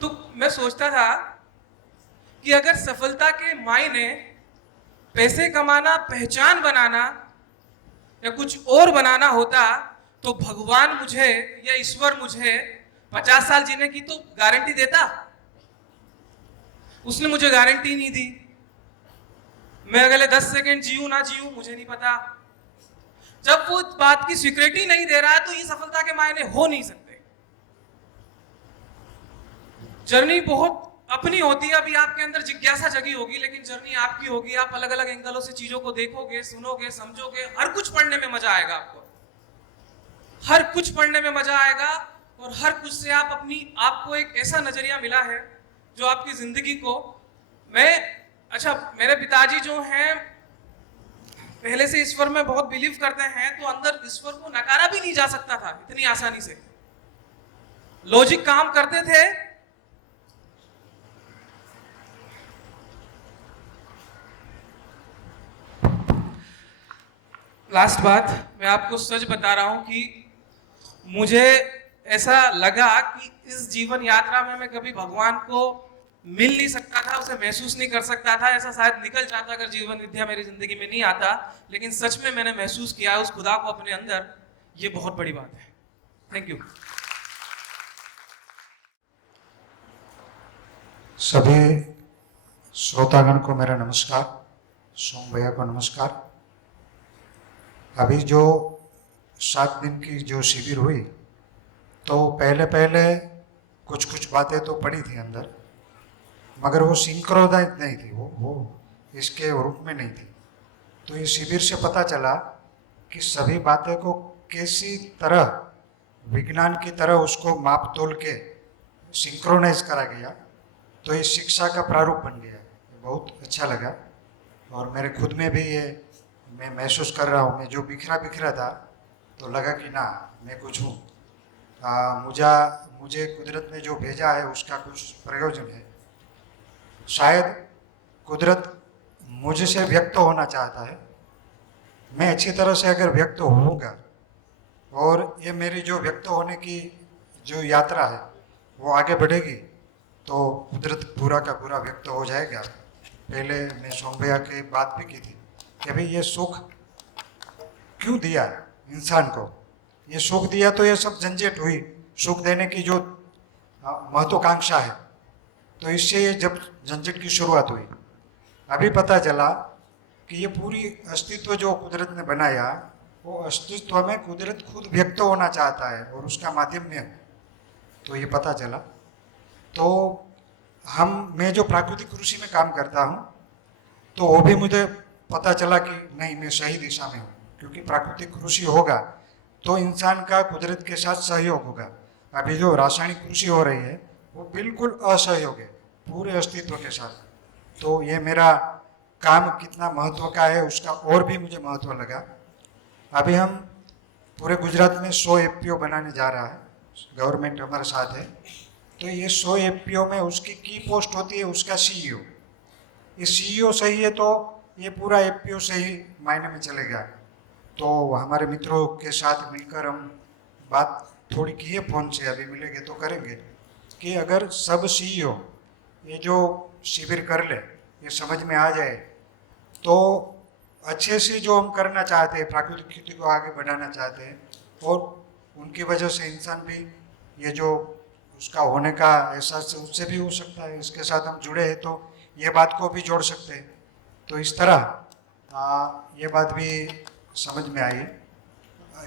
तो मैं सोचता था कि अगर सफलता के मायने पैसे कमाना, पहचान बनाना या कुछ और बनाना होता तो भगवान मुझे या ईश्वर मुझे 50 साल जीने की तो गारंटी देता। उसने मुझे गारंटी नहीं दी। मैं अगले 10 सेकंड जीऊं ना जीऊं मुझे नहीं पता। जब वो बात की स्वीकृति नहीं दे रहा है तो ये सफलता के मायने हो नहीं सकते। जर्नी बहुत अपनी होती है। अभी आपके अंदर जिज्ञासा जगी होगी, लेकिन जर्नी आपकी होगी। आप अलग अलग एंगलों से चीजों को देखोगे, सुनोगे, समझोगे। हर कुछ पढ़ने में मजा आएगा आपको, हर कुछ पढ़ने में मजा आएगा और हर कुछ से आपको एक ऐसा नजरिया मिला है जो आपकी जिंदगी को मेरे पिताजी जो हैं पहले से ईश्वर में बहुत बिलीव करते हैं, तो अंदर ईश्वर को नकारा भी नहीं जा सकता था इतनी आसानी से। लॉजिक काम करते थे। लास्ट बात, मैं आपको सच बता रहा हूं कि मुझे ऐसा लगा कि इस जीवन यात्रा में मैं कभी भगवान को मिल नहीं सकता था, उसे महसूस नहीं कर सकता था। ऐसा शायद निकल जाता अगर जीवन विद्या मेरी जिंदगी में नहीं आता, लेकिन सच में मैंने महसूस किया उस खुदा को अपने अंदर। ये बहुत बड़ी बात है। Thank you. सभी श्रोतागण को मेरा नमस्कार, सोम भैया को नमस्कार। अभी जो 7 दिन की जो शिविर हुई, तो पहले कुछ बातें तो पड़ी थी अंदर, मगर वो सिंक्रोनाइज नहीं थी, वो इसके रूप में नहीं थी। तो ये शिविर से पता चला कि सभी बातें को कैसी तरह विज्ञान की तरह उसको माप तोल के सिंक्रोनाइज करा गया, तो ये शिक्षा का प्रारूप बन गया। बहुत अच्छा लगा। और मेरे खुद में भी ये मैं महसूस कर रहा हूँ, मैं जो बिखरा था तो लगा कि ना, मैं कुछ हूँ। मुझे कुदरत ने जो भेजा है उसका कुछ प्रयोजन है। शायद कुदरत मुझसे व्यक्त होना चाहता है। मैं अच्छी तरह से अगर व्यक्त होऊंगा और ये मेरी जो व्यक्त होने की जो यात्रा है वो आगे बढ़ेगी, तो कुदरत पूरा का पूरा व्यक्त हो जाएगा। पहले मैं सोम भैया की बात भी की थी कि भाई ये सुख क्यों दिया इंसान को। ये सुख दिया तो ये सब झंझट हुई, सुख देने की जो महत्वाकांक्षा है, तो इससे ये जब झंझट की शुरुआत हुई, अभी पता चला कि ये पूरी अस्तित्व जो कुदरत ने बनाया, वो अस्तित्व में कुदरत खुद व्यक्त होना चाहता है और उसका माध्यम में, तो ये पता चला। तो मैं जो प्राकृतिक कृषि में काम करता हूँ, तो वो भी मुझे पता चला कि नहीं, मैं सही दिशा में हूँ, क्योंकि प्राकृतिक कृषि होगा तो इंसान का कुदरत के साथ सहयोग होगा। अभी जो रासायनिक कृषि हो रही है वो बिल्कुल असहयोग है पूरे अस्तित्व के साथ। तो ये मेरा काम कितना महत्व का है उसका और भी मुझे महत्व लगा। अभी हम पूरे गुजरात में 100 एफपीओ बनाने जा रहा है, गवर्नमेंट हमारे साथ है। तो ये 100 एफपीओ में उसकी की पोस्ट होती है उसका सीईओ। ये सीईओ सही है तो ये पूरा एफपीओ सही मायने में चलेगा। तो हमारे मित्रों के साथ मिलकर हम बात थोड़ी की है, फ़ोन से अभी मिलेंगे तो करेंगे, कि अगर सब सीईओ ये जो शिविर कर ले, ये समझ में आ जाए, तो अच्छे से जो हम करना चाहते हैं, प्राकृतिक खेती को आगे बढ़ाना चाहते हैं, और उनकी वजह से इंसान भी ये जो उसका होने का एहसास उससे भी हो सकता है, इसके साथ हम जुड़े हैं तो ये बात को भी जोड़ सकते हैं। तो इस तरह ये बात भी समझ में आई।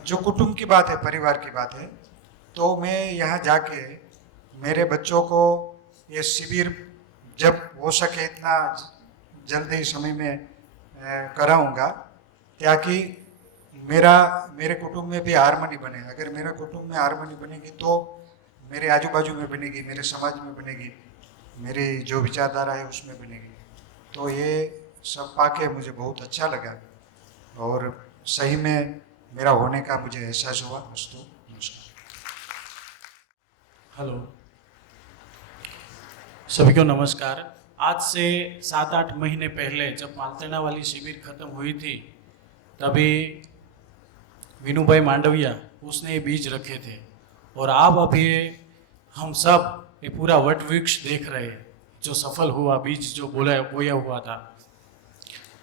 जो कुटुंब की बात है, परिवार की बात है, तो मैं यहाँ जाके मेरे बच्चों को ये शिविर जब हो सके इतना जल्दी समय में कराऊंगा, ताकि मेरे कुटुंब में भी हारमोनी बने। अगर मेरा कुटुंब में हारमोनी बनेगी तो मेरे आजू बाजू में बनेगी, मेरे समाज में बनेगी, मेरी जो विचारधारा है उसमें बनेगी। तो ये सब पाके मुझे बहुत अच्छा लगा और सही में मेरा होने का मुझे एहसास हुआ। अस्तु, नमस्कार। हेलो, सभी को नमस्कार। आज से 7-8 महीने पहले जब मालतेना वाली शिविर खत्म हुई थी, तभी विनुभाई मांडविया उसने ये बीज रखे थे और आप अभी हम सब ये पूरा वट वृक्ष देख रहे हैं, जो सफल हुआ बीज जो बोया हुआ था।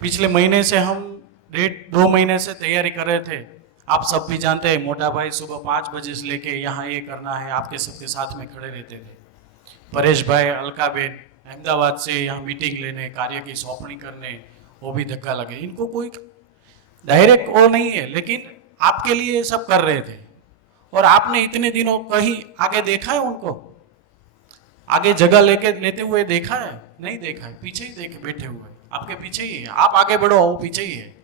पिछले महीने से हम 1.5-2 महीने से तैयारी कर रहे थे। आप सब भी जानते हैं, मोटा भाई सुबह 5 बजे से लेके यहाँ ये करना है, आपके सबके साथ में खड़े रहते थे। परेश भाई, अलकाबेन अहमदाबाद से यहाँ मीटिंग लेने, कार्य की सौंपनी करने, वो भी धक्का लगे। इनको कोई डायरेक्ट वो नहीं है, लेकिन आपके लिए ये सब कर रहे थे। और आपने इतने दिनों कहीं आगे देखा है उनको? आगे जगह लेते हुए देखा है? नहीं देखा है, पीछे ही देखे बैठे हुए, आपके पीछे ही है। आप आगे बढ़ो, वो पीछे ही है।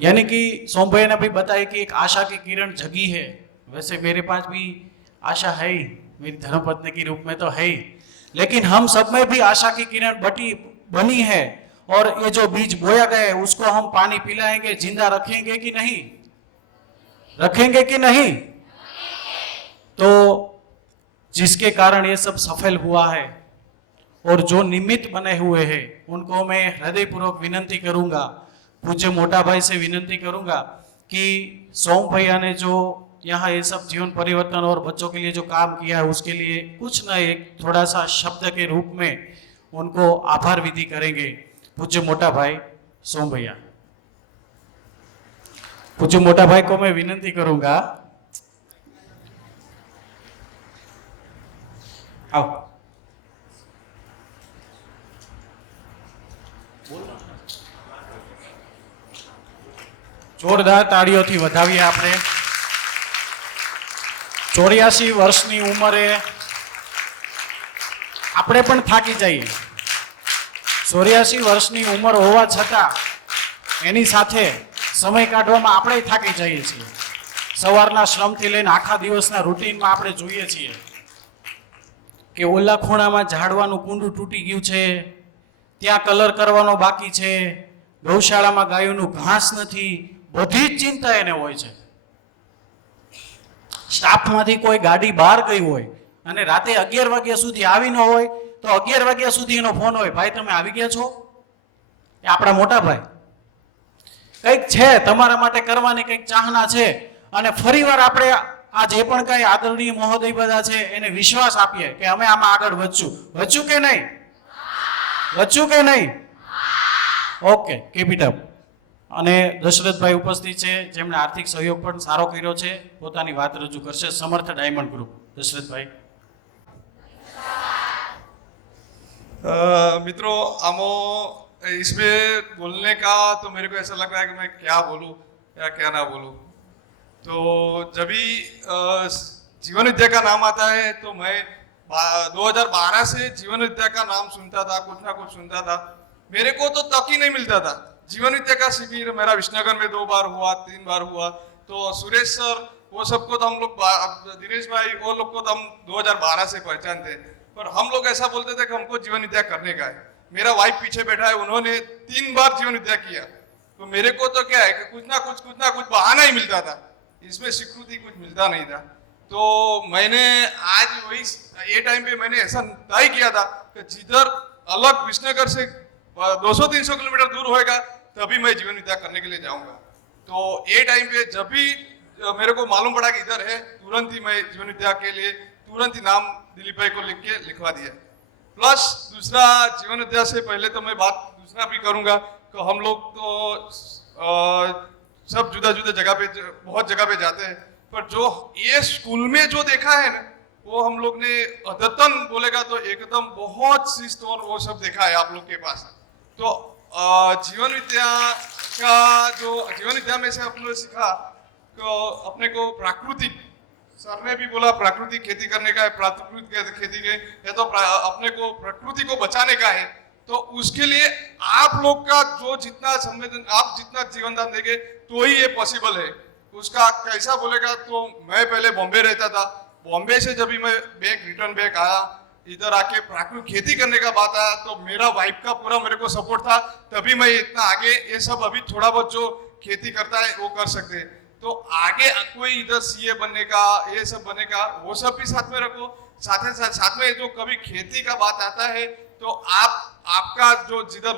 यानी कि सोम भाई ने भी बताया कि एक आशा की किरण जगी है। वैसे मेरे पास भी आशा है ही, मेरी धर्मपत्नी के रूप में तो है ही, लेकिन हम सब में भी आशा की किरण बनी है। और ये जो बीज बोया गया है उसको हम पानी पिलाएंगे, जिंदा रखेंगे कि नहीं? रखेंगे कि नहीं? तो जिसके कारण ये सब सफल हुआ है और जो निमित्त बने हुए हैं उनको मैं हृदयपूर्वक विनंती करूंगा, पूज्य मोटा भाई से विनंती करूंगा कि सोम भैया ने जो यहाँ ये सब जीवन परिवर्तन और बच्चों के लिए जो काम किया है उसके लिए कुछ न एक थोड़ा सा शब्द के रूप में उनको आभार विधि करेंगे। पूज्य मोटा भाई सोम भैया। पूज्य मोटा भाई को मैं विनंती करूंगा, आओ। જોરદાર તાળીઓથી વધાવીએ આપણે। 84 વર્ષની ઉંમરે આપણે પણ થાકી જઈએ। 84 વર્ષની ઉંમર હોવા છતાં એની સાથે સમય કાઢવામાં આપણે થાકી જઈએ છીએ। સવારના શ્રમથી લઈને આખા દિવસના રૂટીનમાં આપણે જોઈએ છીએ કે ઓલા ખૂણામાં ઝાડવાનું કુંડું તૂટી ગયું છે, ત્યાં કલર કરવાનો બાકી છે, ગૌશાળામાં ગાયોનું ઘાસ નથી, બધી જ ચિંતા એને હોય છે। સ્ટાફમાંથી કોઈ ગાડી બહાર ગઈ હોય અને રાતે 11 વાગ્યા સુધી આવી ન હોય તો 11 વાગ્યા સુધી એનો ફોન હોય, ભાઈ તમે આવી ગયા છો? એ આપણા મોટા ભાઈ કંઈક છે તમારા માટે કરવાની, કંઈક ચાહના છે। અને ફરીવાર આપણે આ જે પણ કાંઈ આદરણીય મહોદય બધા છે એને વિશ્વાસ આપીએ કે અમે આમાં આગળ વધશું કે નહીં? વધશું કે નહીં? Okay, keep it up. અને દશરથભાઈ ઉપસ્થિત છે જેમણે આર્થિક સહયોગ પણ સારો કર્યો છે, પોતાની વાત રજૂ કરશે। સમર્થ ડાયમંડ ગ્રુપ, દશરથભાઈ। मित्रों, आमो इसमें बोलने का तो मेरे को ऐसा लग रहा है कि मैं क्या बोलूं या क्या ना बोलूं। तो जब भी जीवन विद्या का नाम आता है तो मैं 2012 से जीवन विद्या का नाम सुनता था, कुछ ना कुछ सुनता था। मेरे को तो तक ही नहीं मिलता था। जीवन विद्या का शिविर मेरा विश्वनगर में 2 बार हुआ, 3 बार हुआ। तो सुरेश सर वो सबको तो हम लोग, दिनेश भाई वो लोग को तो हम 2012 से पहचानते हैं, पर हम लोग ऐसा बोलते थे कि हमको जीवन विद्या करने का है। मेरा वाइफ पीछे बैठा है, उन्होंने 3 बार जीवन विद्या किया। तो मेरे को तो क्या है कि कुछ ना कुछ बहाना ही मिलता था, इसमें स्वीकृति कुछ मिलता नहीं था। तो मैंने आज वही ये टाइम पे मैंने ऐसा तय किया था कि जिधर अलग विश्वनगर से 200-300 किलोमीटर दूर होएगा तभी मैं जीवन विद्या करने के लिए जाऊंगा। तो ये टाइम पे जब भी मेरे को मालूम पड़ा कि इधर है, तुरंत ही मैं जीवन विद्या के लिए तुरंत ही नाम दिलीप भाई को लिखवा दिया। प्लस दूसरा, जीवन विद्या से पहले तो मैं बात दूसरा भी करूंगा कि हम लोग तो सब जुदा जगह पे, बहुत जगह पे जाते हैं, पर जो ये स्कूल में जो देखा है ना, वो हम लोग ने अद्यतन बोलेगा तो एकदम बहुत शिस्त और वो सब देखा है आप लोग के पास। तो जीवन विद्या में से अपने सीखा तो अपने को प्राकृतिक, सर ने भी बोला प्राकृतिक खेती करने का है, प्राकृतिक खेती के है तो अपने को प्रकृति को बचाने का है। तो उसके लिए आप लोग का जो जितना आप जितना जीवनदान देंगे तो ही ये पॉसिबल है। उसका कैसा बोलेगा तो मैं पहले बॉम्बे रहता था, बॉम्बे से जब भी मैं रिटर्न बैक आया, इधर आके प्राकृतिक खेती करने का बात आया तो मेरा वाइफ का पूरा मेरे को सपोर्ट था, तभी मैं इतना आगे ये सब अभी थोड़ा बहुत जो खेती करता है वो कर सकते हैं। तो आगे कोई इधर सीए बनने का ये सब बनने का वो सब भी साथ में रखो, साथ में जो कभी खेती का बात आता है तो आपका जो जिधर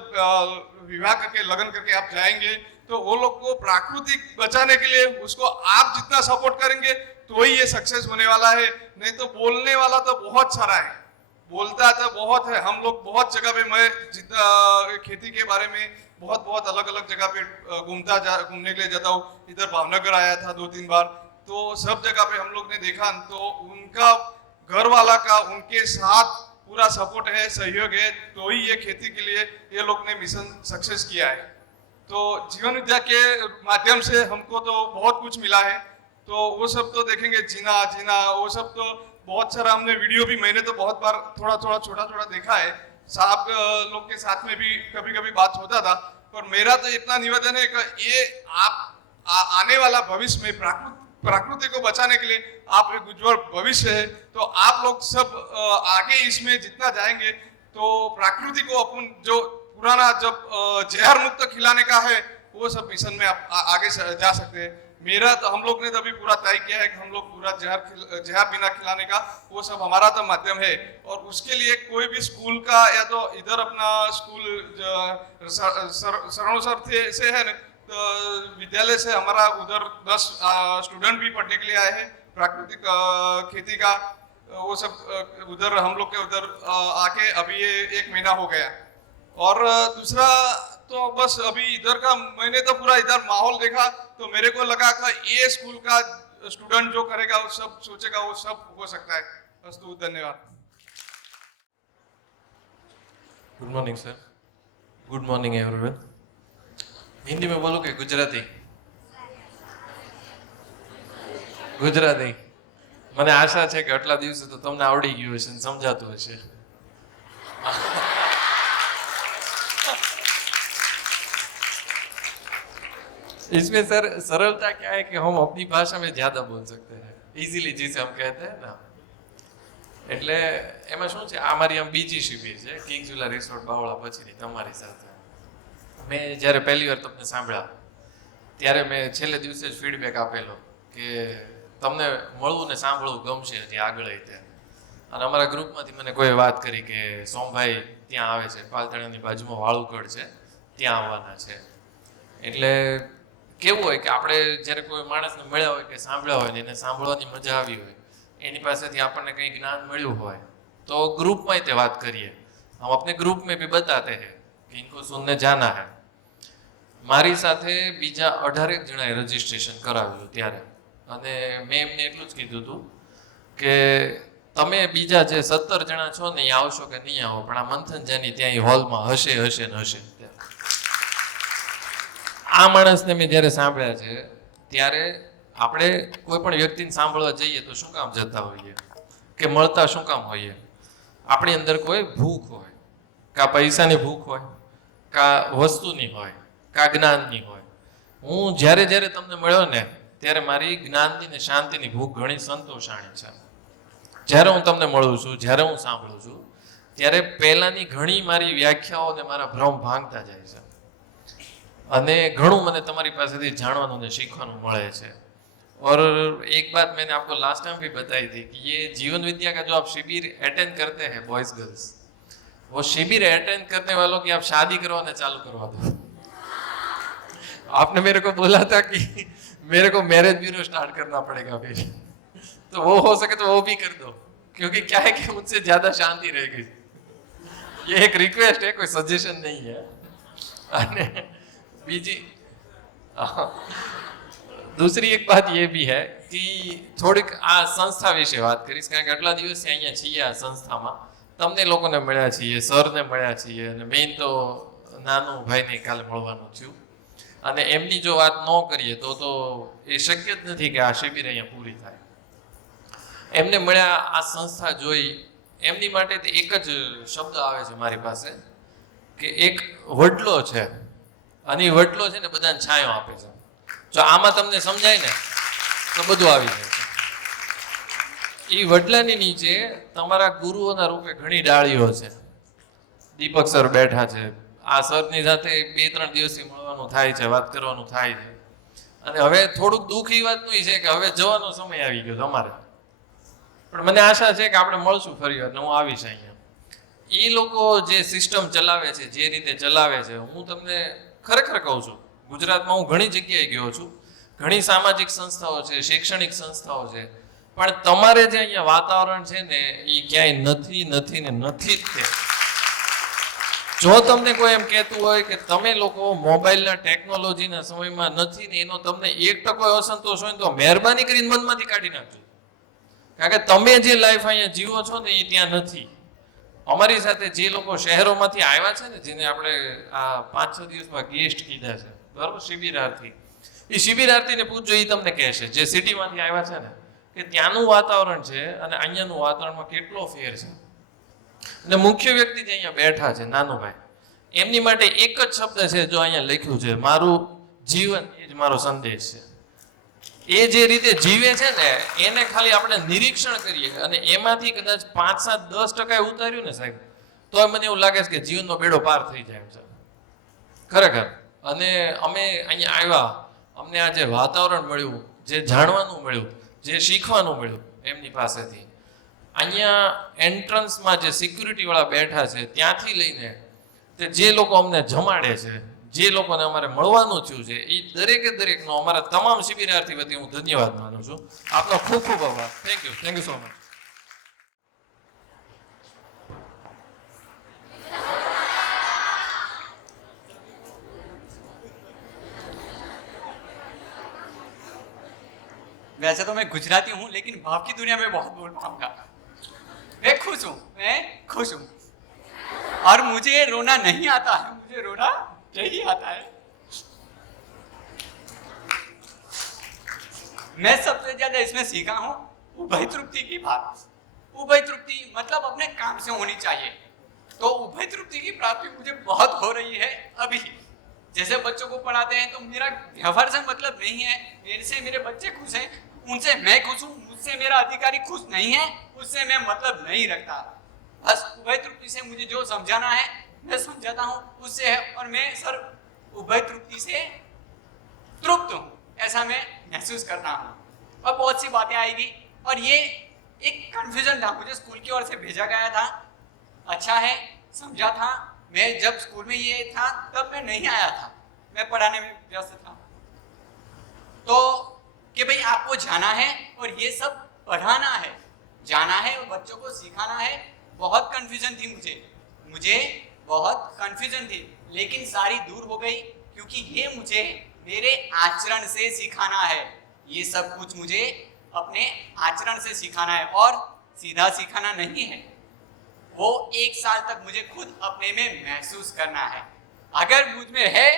विवाह करके लगन करके आप जाएंगे तो वो लोग को प्राकृतिक बचाने के लिए उसको आप जितना सपोर्ट करेंगे तो ही ये सक्सेस होने वाला है। नहीं तो बोलने वाला तो बहुत सारा है, बोलता तो बहुत है। हम लोग बहुत जगह पे, मैं जितना खेती के बारे में बहुत अलग अलग जगह पे घूमने के लिए जाता हूँ। इधर भावनगर आया था 2-3 बार, तो सब जगह पे हम लोग ने देखा तो उनका घर वाला का उनके साथ पूरा सपोर्ट है, सहयोग है, तो ही ये खेती के लिए ये लोग ने मिशन सक्सेस किया है। तो जीवन विद्या के माध्यम से हमको तो बहुत कुछ मिला है, तो वो सब तो देखेंगे, जीना वो सब तो बहुत सारा हमने वीडियो भी, मैंने तो बहुत बार थोड़ा छोटा देखा है। साहब लोग के साथ में भी कभी बात होता था, पर मेरा तो इतना निवेदन है कि ये आप आने वाला भविष्य में प्रकृति को बचाने के लिए आप एक उज्जवल भविष्य है, तो आप लोग सब आगे इसमें जितना जाएंगे तो प्रकृति को अपन जो पुराना जब जहर मुक्त खिलाने का है वो सब मिशन में आप आगे जा सकते हैं। मेरा तो हम लोग ने तो अभी पूरा तय किया है कि हम लोग पूरा जहर बिना खिलाने का वो सब हमारा तो माध्यम है। और उसके लिए कोई भी स्कूल का या तो इधर अपना स्कूल शरणों सर से है तो विद्यालय से हमारा उधर 10 स्टूडेंट भी पढ़ने के लिए आए हैं प्राकृतिक खेती का। वो सब उधर हम लोग के उधर आके अभी ये 1 महीना हो गया। और दूसरा तो बस अभी इधर का मैंने तो पूरा इधर माहौल देखा तो मेरे को लगा कि ये स्कूल का स्टूडेंट जो करेगा वो सब सोचेगा वो सब हो सकता है। बस तो धन्यवाद। Good morning sir. Good morning everyone. Hindi में बोलो कि गुजराती? गुजराती મને આશા છે કે આટલા દિવસે તો તમને આવડી ગયું હશે ને સમજાતું હશે। इसमें सर सरलता क्या है कि हम अपनी भाषा में ज्यादा बोल सकते हैं, इजीली जिसे हम कहते हैं ना। એટલે એમાં શું છે, આ મારી આમ બીજી શિબિર છે કિંગ ઝુલા રિસોર્ટ બાવળા પછીની તમારી સાથે। મેં જ્યારે પહેલી વાર તમને સાંભળ્યા ત્યારે મેં છેલ્લે દિવસે જ ફીડબેક આપેલો કે તમને મળવું ને સાંભળવું ગમશે હજી આગળ તે। અને અમારા ગ્રુપમાંથી મને કોઈ વાત કરી કે સોમભાઈ ત્યાં આવે છે, પાલતાણાની બાજુમાં વાળુકડ છે, ત્યાં આવવાના છે। એટલે કેવું હોય કે આપણે જ્યારે કોઈ માણસને મળ્યા હોય કે સાંભળ્યા હોય ને એને સાંભળવાની મજા આવી હોય, એની પાસેથી આપણને કંઈ જ્ઞાન મળ્યું હોય तो ग्रुप में ते बात करिए। हम अपने ग्रुप में भी बताते हैं कि इनको सुनने जाना है। मारी साथे बीजा 18 जणाए रजिस्ट्रेशन करावेલું ત્યારે અને મેં એમને એટલું જ કીધું હતું કે તમે બીજા જે 17 જણા છો ને એ આવશો કે નહીં આવો, પણ આ મંથન જેની ત્યાં હોલમાં હશે ને હશે। આ માણસને મેં જ્યારે સાંભળ્યા છે ત્યારે આપણે કોઈ પણ વ્યક્તિને સાંભળવા જઈએ તો શું કામ જતા હોઈએ કે મળતા શું કામ હોઈએ? આપણી અંદર કોઈ ભૂખ હોય, કા પૈસાની ભૂખ હોય, કા વસ્તુની હોય, કા જ્ઞાનની હોય। હું જ્યારે જ્યારે તમને મળ્યો ને ત્યારે મારી જ્ઞાનની ને શાંતિની ભૂખ ઘણી સંતોષાણી છે। જ્યારે હું તમને મળું છું, જ્યારે હું સાંભળું છું ત્યારે પહેલાંની ઘણી મારી વ્યાખ્યાઓ ને મારા ભ્રમ ભાંગતા જાય છે અને ઘણું મને તમારી પાસેથી જાણવાનું ને શીખવાનું મળે છે। और एक बात मैंने आपको लास्ट टाइम भी बताई थी कि ये जीवन विद्या का जो आप शिविर अटेंड करते हैं बॉयज गर्ल्स, वो शिविर अटेंड करने वालों की आप शादी करवाना चालू करवा दो। आपने मेरे को बोला था कि मेरे को मैरिज ब्यूरो स्टार्ट करना पड़ेगा फिर, तो वो हो सके तो वो भी कर दो, क्योंकि क्या है कि मुझसे ज्यादा शांति रहेगी। ये एक रिक्वेस्ट है, कोई सजेशन नहीं है। बीजी दूसरी एक बात ये भी है कि થોડીક આ સંસ્થા વિશે વાત કરીશ, કારણ કે આટલા દિવસથી અહીંયા છીએ આ સંસ્થામાં, તમને લોકોને મળ્યા છીએ, સરને મળ્યા છીએ અને મેઇન તો નાનું ભાઈને કાલે મળવાનું થયું અને એમની જો વાત ન કરીએ તો એ શક્ય જ નથી કે આ શિબિર અહીંયા પૂરી થાય. એમને મળ્યા, આ સંસ્થા જોઈ, એમની માટે એક જ શબ્દ આવે છે મારી પાસે કે એક વડલો છે અને એ વડલો છે ને બધાને છાંયો આપે છે. જો આમાં તમને સમજાય ને તો બધું આવી જાય છે. એ વડલાની નીચે તમારા ગુરુઓના રૂપે ઘણી ડાળીઓ છે. દીપક સર બેઠા છે, આ સરની સાથે 2-3 દિવસથી મળવાનું થાય છે, વાત કરવાનું થાય છે. અને હવે થોડુંક દુઃખ એ વાતનું છે કે હવે જવાનો સમય આવી ગયો તમારે, પણ મને આશા છે કે આપણે મળશું ફરી વાર, હું આવીશ અહીંયા. એ લોકો જે સિસ્ટમ ચલાવે છે, જે રીતે ચલાવે છે, હું તમને ખરેખર કહું છું, ગુજરાતમાં હું ઘણી જગ્યાએ ગયો છું, ઘણી સામાજિક સંસ્થાઓ છે, શૈક્ષણિક સંસ્થાઓ છે, પણ તમારે જે અહીંયા વાતાવરણ છે ને એ ક્યાંય નથી ને નથી જ તે. જો તમને કોઈ એમ કહેતું હોય કે તમે લોકો મોબાઈલના ટેકનોલોજીના સમયમાં નથી ને એનો તમને 1% અસંતોષ હોય ને તો મહેરબાની કરીને મનમાંથી કાઢી નાખજો. કારણ કે તમે જે લાઈફ અહીંયા જીવો છો ને એ ત્યાં નથી. અમારી સાથે જે લોકો શહેરોમાંથી આવ્યા છે ને, જેને આપણે આ 5-6 દિવસમાં ગેસ્ટ કીધા છે, બરાબર, શિબિરાર્થી, એ શિબિરાર્થીને પૂછજો, એ તમને કહેશે જે સિટીમાંથી આવ્યા છે ને, કે ત્યાંનું વાતાવરણ છે અને અહીંયાનું વાતાવરણમાં કેટલો ફેર છે. અને મુખ્ય વ્યક્તિ જે અહીંયા બેઠા છે, નાનુભાઈ, એમની માટે એક જ શબ્દ છે, જો અહીંયા લખ્યું છે, મારું જીવન એ જ મારો સંદેશ છે. એ જે રીતે જીવે છે ને એને ખાલી આપણે નિરીક્ષણ કરીએ અને એમાંથી કદાચ 5-7-10% ઉતાર્યું ને સાહેબ, તો મને એવું લાગે છે કે જીવનનો બેડો પાર થઈ જાય એમ છે ખરેખર. અને અમે અહીંયા આવ્યા, અમને આ જે વાતાવરણ મળ્યું, જે જાણવાનું મળ્યું, જે શીખવાનું મળ્યું એમની પાસેથી, અહીંયા એન્ટ્રન્સમાં જે સિક્યુરિટી વાળા બેઠા છે ત્યાંથી લઈને તે જે લોકો અમને જમાડે છે, જે લોકોને અમારે મળવાનું થયું છે, એ દરેકનો અમારા તમામ શિબિરાર્થી વતી હું ધન્યવાદ માનું છું. આપનો ખૂબ ખૂબ આભાર. Thank you so much. वैसे तो मैं गुजराती हूँ लेकिन भाव की दुनिया में बहुत बोल पाऊंगा. मैं खुश हूँ और मुझे रोना नहीं आता है, मुझे रोना नहीं आता है. मैं सबसे ज्यादा इसमें सीखा हूँ उभय तृप्ति की बात. उभय तृप्ति मतलब अपने काम से होनी चाहिए. तो उभय तृप्ति की प्राप्ति मुझे बहुत हो रही है अभी. जैसे बच्चों को पढ़ाते हैं तो मेरा व्यवहार से मतलब नहीं है, मेरे से मेरे बच्चे खुश हैं, उनसे मैं खुश हूँ, मुझसे मेरा अधिकारी खुश नहीं है, उससे मैं मतलब नहीं रखता. बस उभय तृप्ति से मुझे जो समझाना है मैं समझाता हूँ, उससे है. और मैं सर उभय तृप्ति से तृप्त हूँ, ऐसा मैं महसूस करता हूँ. और बहुत सी बातें आएगी. और ये एक कंफ्यूजन था, मुझे स्कूल की ओर से भेजा गया था. अच्छा है, समझा था. मैं जब स्कूल में ये था तब मैं नहीं आया था, मैं पढ़ाने में व्यस्त था. तो कि भाई आपको जाना है और ये सब पढ़ाना है, जाना है और बच्चों को सिखाना है. बहुत कंफ्यूजन थी मुझे बहुत कंफ्यूजन थी, लेकिन सारी दूर हो गई क्योंकि ये मुझे मेरे आचरण से सिखाना है. ये सब कुछ मुझे अपने आचरण से सिखाना है और सीधा सिखाना नहीं है. वो 1 साल तक मुझे खुद अपने में महसूस करना है. अगर मुझ में है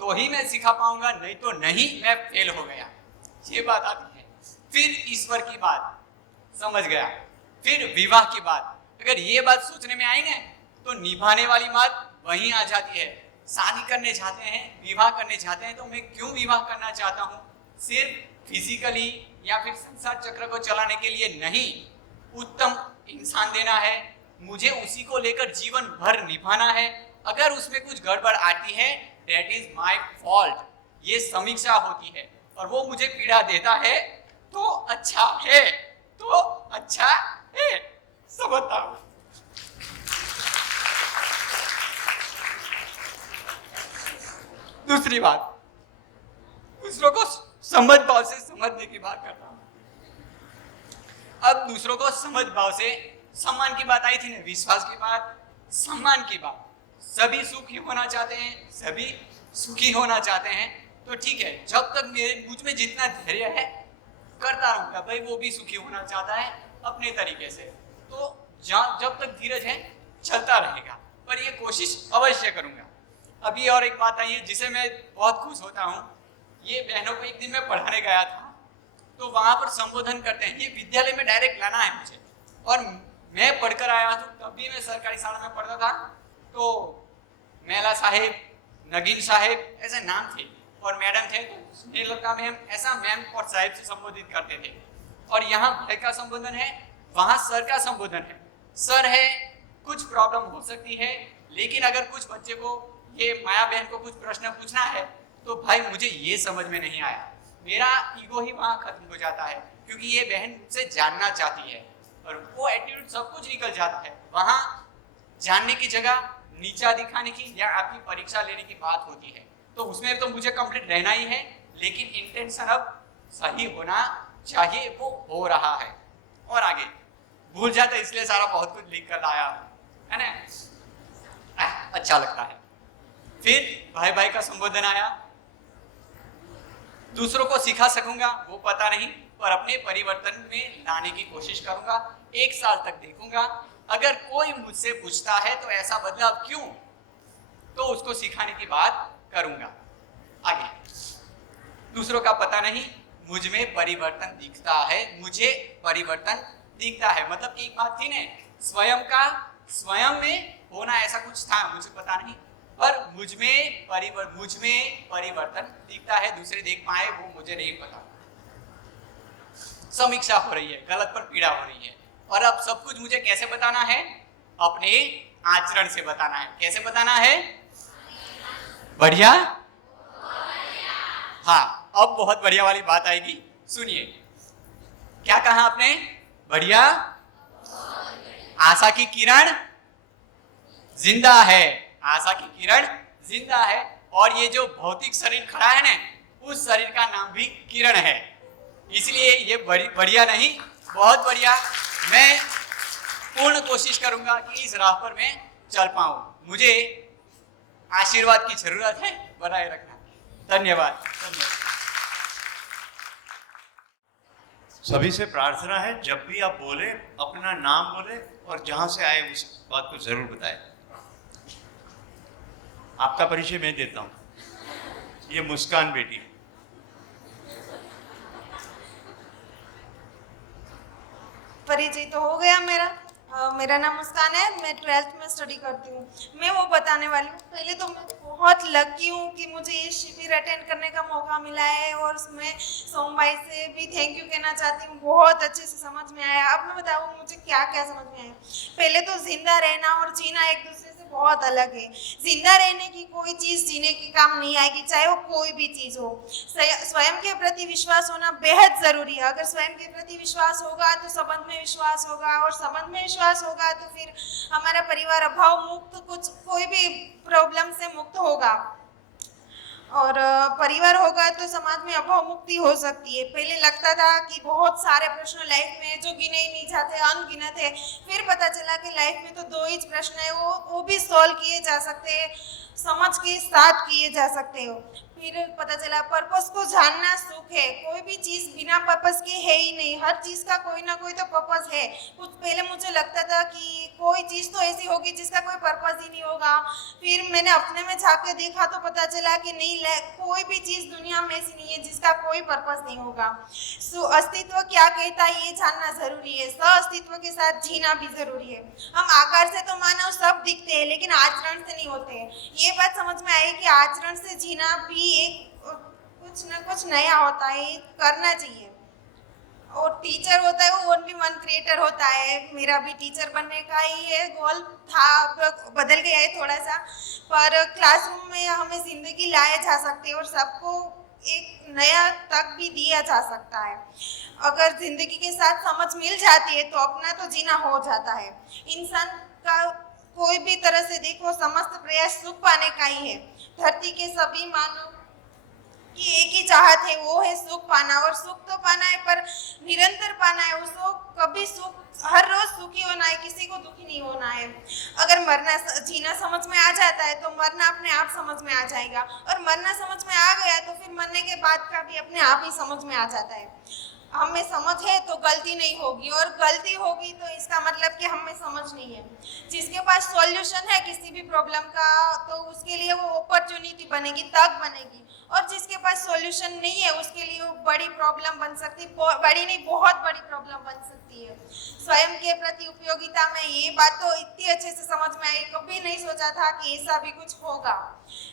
तो ही मैं सिखा पाऊंगा, नहीं तो नहीं, मैं फेल हो गया. ये बात आती है. फिर ईश्वर की बात समझ गया. फिर विवाह की बात, अगर ये बात सोचने में आई ना तो निभाने वाली बात वहीं आ जाती है. शादी करने चाहते हैं, विवाह करने चाहते हैं, तो मैं क्यों विवाह करना चाहता हूँ? सिर्फ फिजिकली या फिर संसार चक्र को चलाने के लिए नहीं, उत्तम इंसान देना है, मुझे उसी को लेकर जीवन भर निभाना है. अगर उसमें कुछ गड़बड़ आती है, दैट इज माय फॉल्ट. ये समीक्षा होती है और वो मुझे पीड़ा देता है तो अच्छा है, तो अच्छा है, समझता हूँ. दूसरी बात, दूसरों को समझ भाव से समझने की बात करता हूँ. अब दूसरों को समझ भाव से, सम्मान की बात आई थी ना, विश्वास की बात, सम्मान की बात. सभी सुखी होना चाहते हैं, सभी सुखी होना चाहते हैं, तो ठीक है, जब तक मुझ में जितना धैर्य है करता रहूंगा. भाई वो भी सुखी होना चाहता है अपने तरीके से, तो जब तक धीरज है चलता रहेगा, पर ये कोशिश अवश्य करूंगा. अभी और एक बात आई है जिसे मैं बहुत खुश होता हूँ। ये बहनों को एक दिन मैं पढ़ाने गया था, तो वहाँ पर संबोधन करते हैं, ये विद्यालय में डायरेक्ट लाना है मुझे। और मैं पढ़कर आया तो तब भी मैं सरकारी शाला में पढ़ता था, तो मेला साहेब, नगीन साहेब ऐसे नाम थे, और मैडम थे तो स्नेहलता मैम, ऐसा मैम और साहेब से संबोधित करते थे। और यहाँ भाई का संबोधन है, वहाँ सर का संबोधन है। सर है, कुछ प्रॉब्लम हो सकती है, लेकिन अगर कुछ बच्चे को, ये माया बहन को कुछ प्रश्न पूछना है तो भाई मुझे ये समझ में नहीं आया, मेरा ईगो ही वहाँ खत्म हो जाता है, क्योंकि ये बहन मुझसे जानना चाहती है और वो एटीट्यूड सब कुछ निकल जाता है। वहाँ जानने की जगह नीचा दिखाने की या आपकी परीक्षा लेने की बात होती है, तो उसमें तो मुझे कंप्लीट रहना ही है, लेकिन इंटेंशन अब सही होना चाहिए, वो हो रहा है। और आगे भूल जाता, इसलिए सारा बहुत कुछ लिख कर लाया है ना, अच्छा लगता है। फिर भाई भाई का संबोधन आया, दूसरों को सिखा सकूंगा वो पता नहीं, पर अपने परिवर्तन में लाने की कोशिश करूंगा। 1 साल तक देखूंगा, अगर कोई मुझसे पूछता है तो ऐसा बदलाव क्यों, तो उसको सिखाने की बात करूंगा। आगे दूसरों का पता नहीं, मुझ में परिवर्तन दिखता है, मुझे परिवर्तन दिखता है। मतलब कि एक बात थी ने, स्वयं में होना ऐसा कुछ था, मुझे पता नहीं, पर मुझ में परिवर्तन दिखता है। दूसरे देख पाए वो मुझे नहीं पता। समीक्षा हो रही है, गलत पर पीड़ा हो रही है, और अब सब कुछ मुझे कैसे बताना है, अपने आचरण से बताना है। कैसे बताना है? बढ़िया। हाँ, अब बहुत बढ़िया वाली बात आएगी, सुनिए। क्या कहा आपने? बढ़िया। आशा की किरण जिंदा है, आशा की किरण जिंदा है। और ये जो भौतिक शरीर खड़ा है ना, उस शरीर का नाम भी किरण है, इसलिए ये बढ़िया नहीं, बहुत बढ़िया। मैं पूर्ण कोशिश करूंगा कि इस राह पर मैं चल पाऊं। मुझे आशीर्वाद की जरूरत है, बनाए रखना। धन्यवाद। सभी से प्रार्थना है, जब भी आप बोले अपना नाम बोले और जहां से आए उस बात को जरूर बताएं। आपका परिचय मैं देता हूं, ये मुस्कान बेटी। परिचय तो हो गया मेरा। मेरा नाम मुस्कान है, मैं 12th में स्टडी करती हूँ। मैं वो बताने वाली हूँ। पहले तो मैं बहुत लकी हूँ कि मुझे ये शिविर अटेंड करने का मौका मिला है, और मैं सोम भाई से भी थैंक यू कहना चाहती हूँ। बहुत अच्छे से समझ में आया। अब मैं बताऊँ मुझे क्या क्या समझ में आया। पहले तो जिंदा रहना और जीना एक दूसरे से बहुत अलग है। जिंदा रहने की कोई चीज़ जीने की काम नहीं आएगी, चाहे वो कोई भी चीज़ हो। स्वयं के प्रति विश्वास होना बेहद ज़रूरी है। अगर स्वयं के प्रति विश्वास होगा तो संबंध में विश्वास होगा, और संबंध में विश्वास होगा तो फिर हमारा परिवार अभाव मुक्त, कुछ कोई भी प्रॉब्लम से मुक्त होगा, और परिवार होगा तो समाज में अभाव मुक्ति हो सकती है। पहले लगता था कि बहुत सारे प्रश्न लाइफ में जो गिने ही नहीं जाते, अनगिनत है। फिर पता चला कि लाइफ में तो 2 ही प्रश्न है, वो भी सॉल्व किए जा सकते हैं, समझ के साथ किए जा सकते हो। फिर पता चला पर्पस को जानना सुख है। कोई भी चीज़ बिना पर्पस के है ही नहीं, हर चीज़ का कोई ना कोई तो पर्पस है। कुछ पहले मुझे लगता था कि कोई चीज़ तो ऐसी होगी जिसका कोई पर्पस ही नहीं होगा। फिर मैंने अपने में झाँक के देखा तो पता चला कि नहीं, कोई भी चीज़ दुनिया में ऐसी नहीं है जिसका कोई पर्पस नहीं होगा। अस्तित्व क्या कहता है ये जानना जरूरी है, सह अस्तित्व के साथ जीना भी जरूरी है। हम आकार से तो मानव सब दिखते हैं, लेकिन आचरण से नहीं होते। ये बात समझ में आई कि आचरण से जीना भी एक कुछ ना कुछ नया होता है, करना चाहिए। और टीचर होता है वो ओनली वन क्रिएटर होता है। मेरा भी टीचर बनने का ही है गोल था, बदल गया है थोड़ा सा, पर क्लासरूम में हमें जिंदगी लाया जा सकती है और सबको एक नया तक भी दिया जा सकता है। अगर जिंदगी के साथ समझ मिल जाती है तो अपना तो जीना हो जाता है। इंसान का कोई भी तरह से देखो, समस्त प्रयास सुख पाने का ही है। धरती के सभी मानव की एक ही चाहत है, वो है सुख पाना। और सुख तो पाना है पर निरंतर पाना है। उसको कभी सुख, हर रोज सुखी होना है, किसी को दुखी नहीं होना है। अगर मरना जीना समझ में आ जाता है तो मरना अपने आप समझ में आ जाएगा, और मरना समझ में आ गया तो फिर मरने के बाद का भी अपने आप ही समझ में आ जाता है। हमें समझ है तो गलती नहीं होगी, और गलती होगी तो इसका मतलब कि हमें समझ नहीं है। जिसके पास सॉल्यूशन है किसी भी प्रॉब्लम का तो उसके लिए वो अपॉर्चुनिटी बनेगी, तक बनेगी, और जिसके पास सॉल्यूशन नहीं है उसके लिए वो बड़ी प्रॉब्लम बन सकती, बड़ी नहीं बहुत बड़ी प्रॉब्लम बन सकती है। स्वयं के प्रति उपयोगिता में ये बात तो इतनी अच्छे से समझ में आई, कभी नहीं सोचा था कि ऐसा भी कुछ होगा।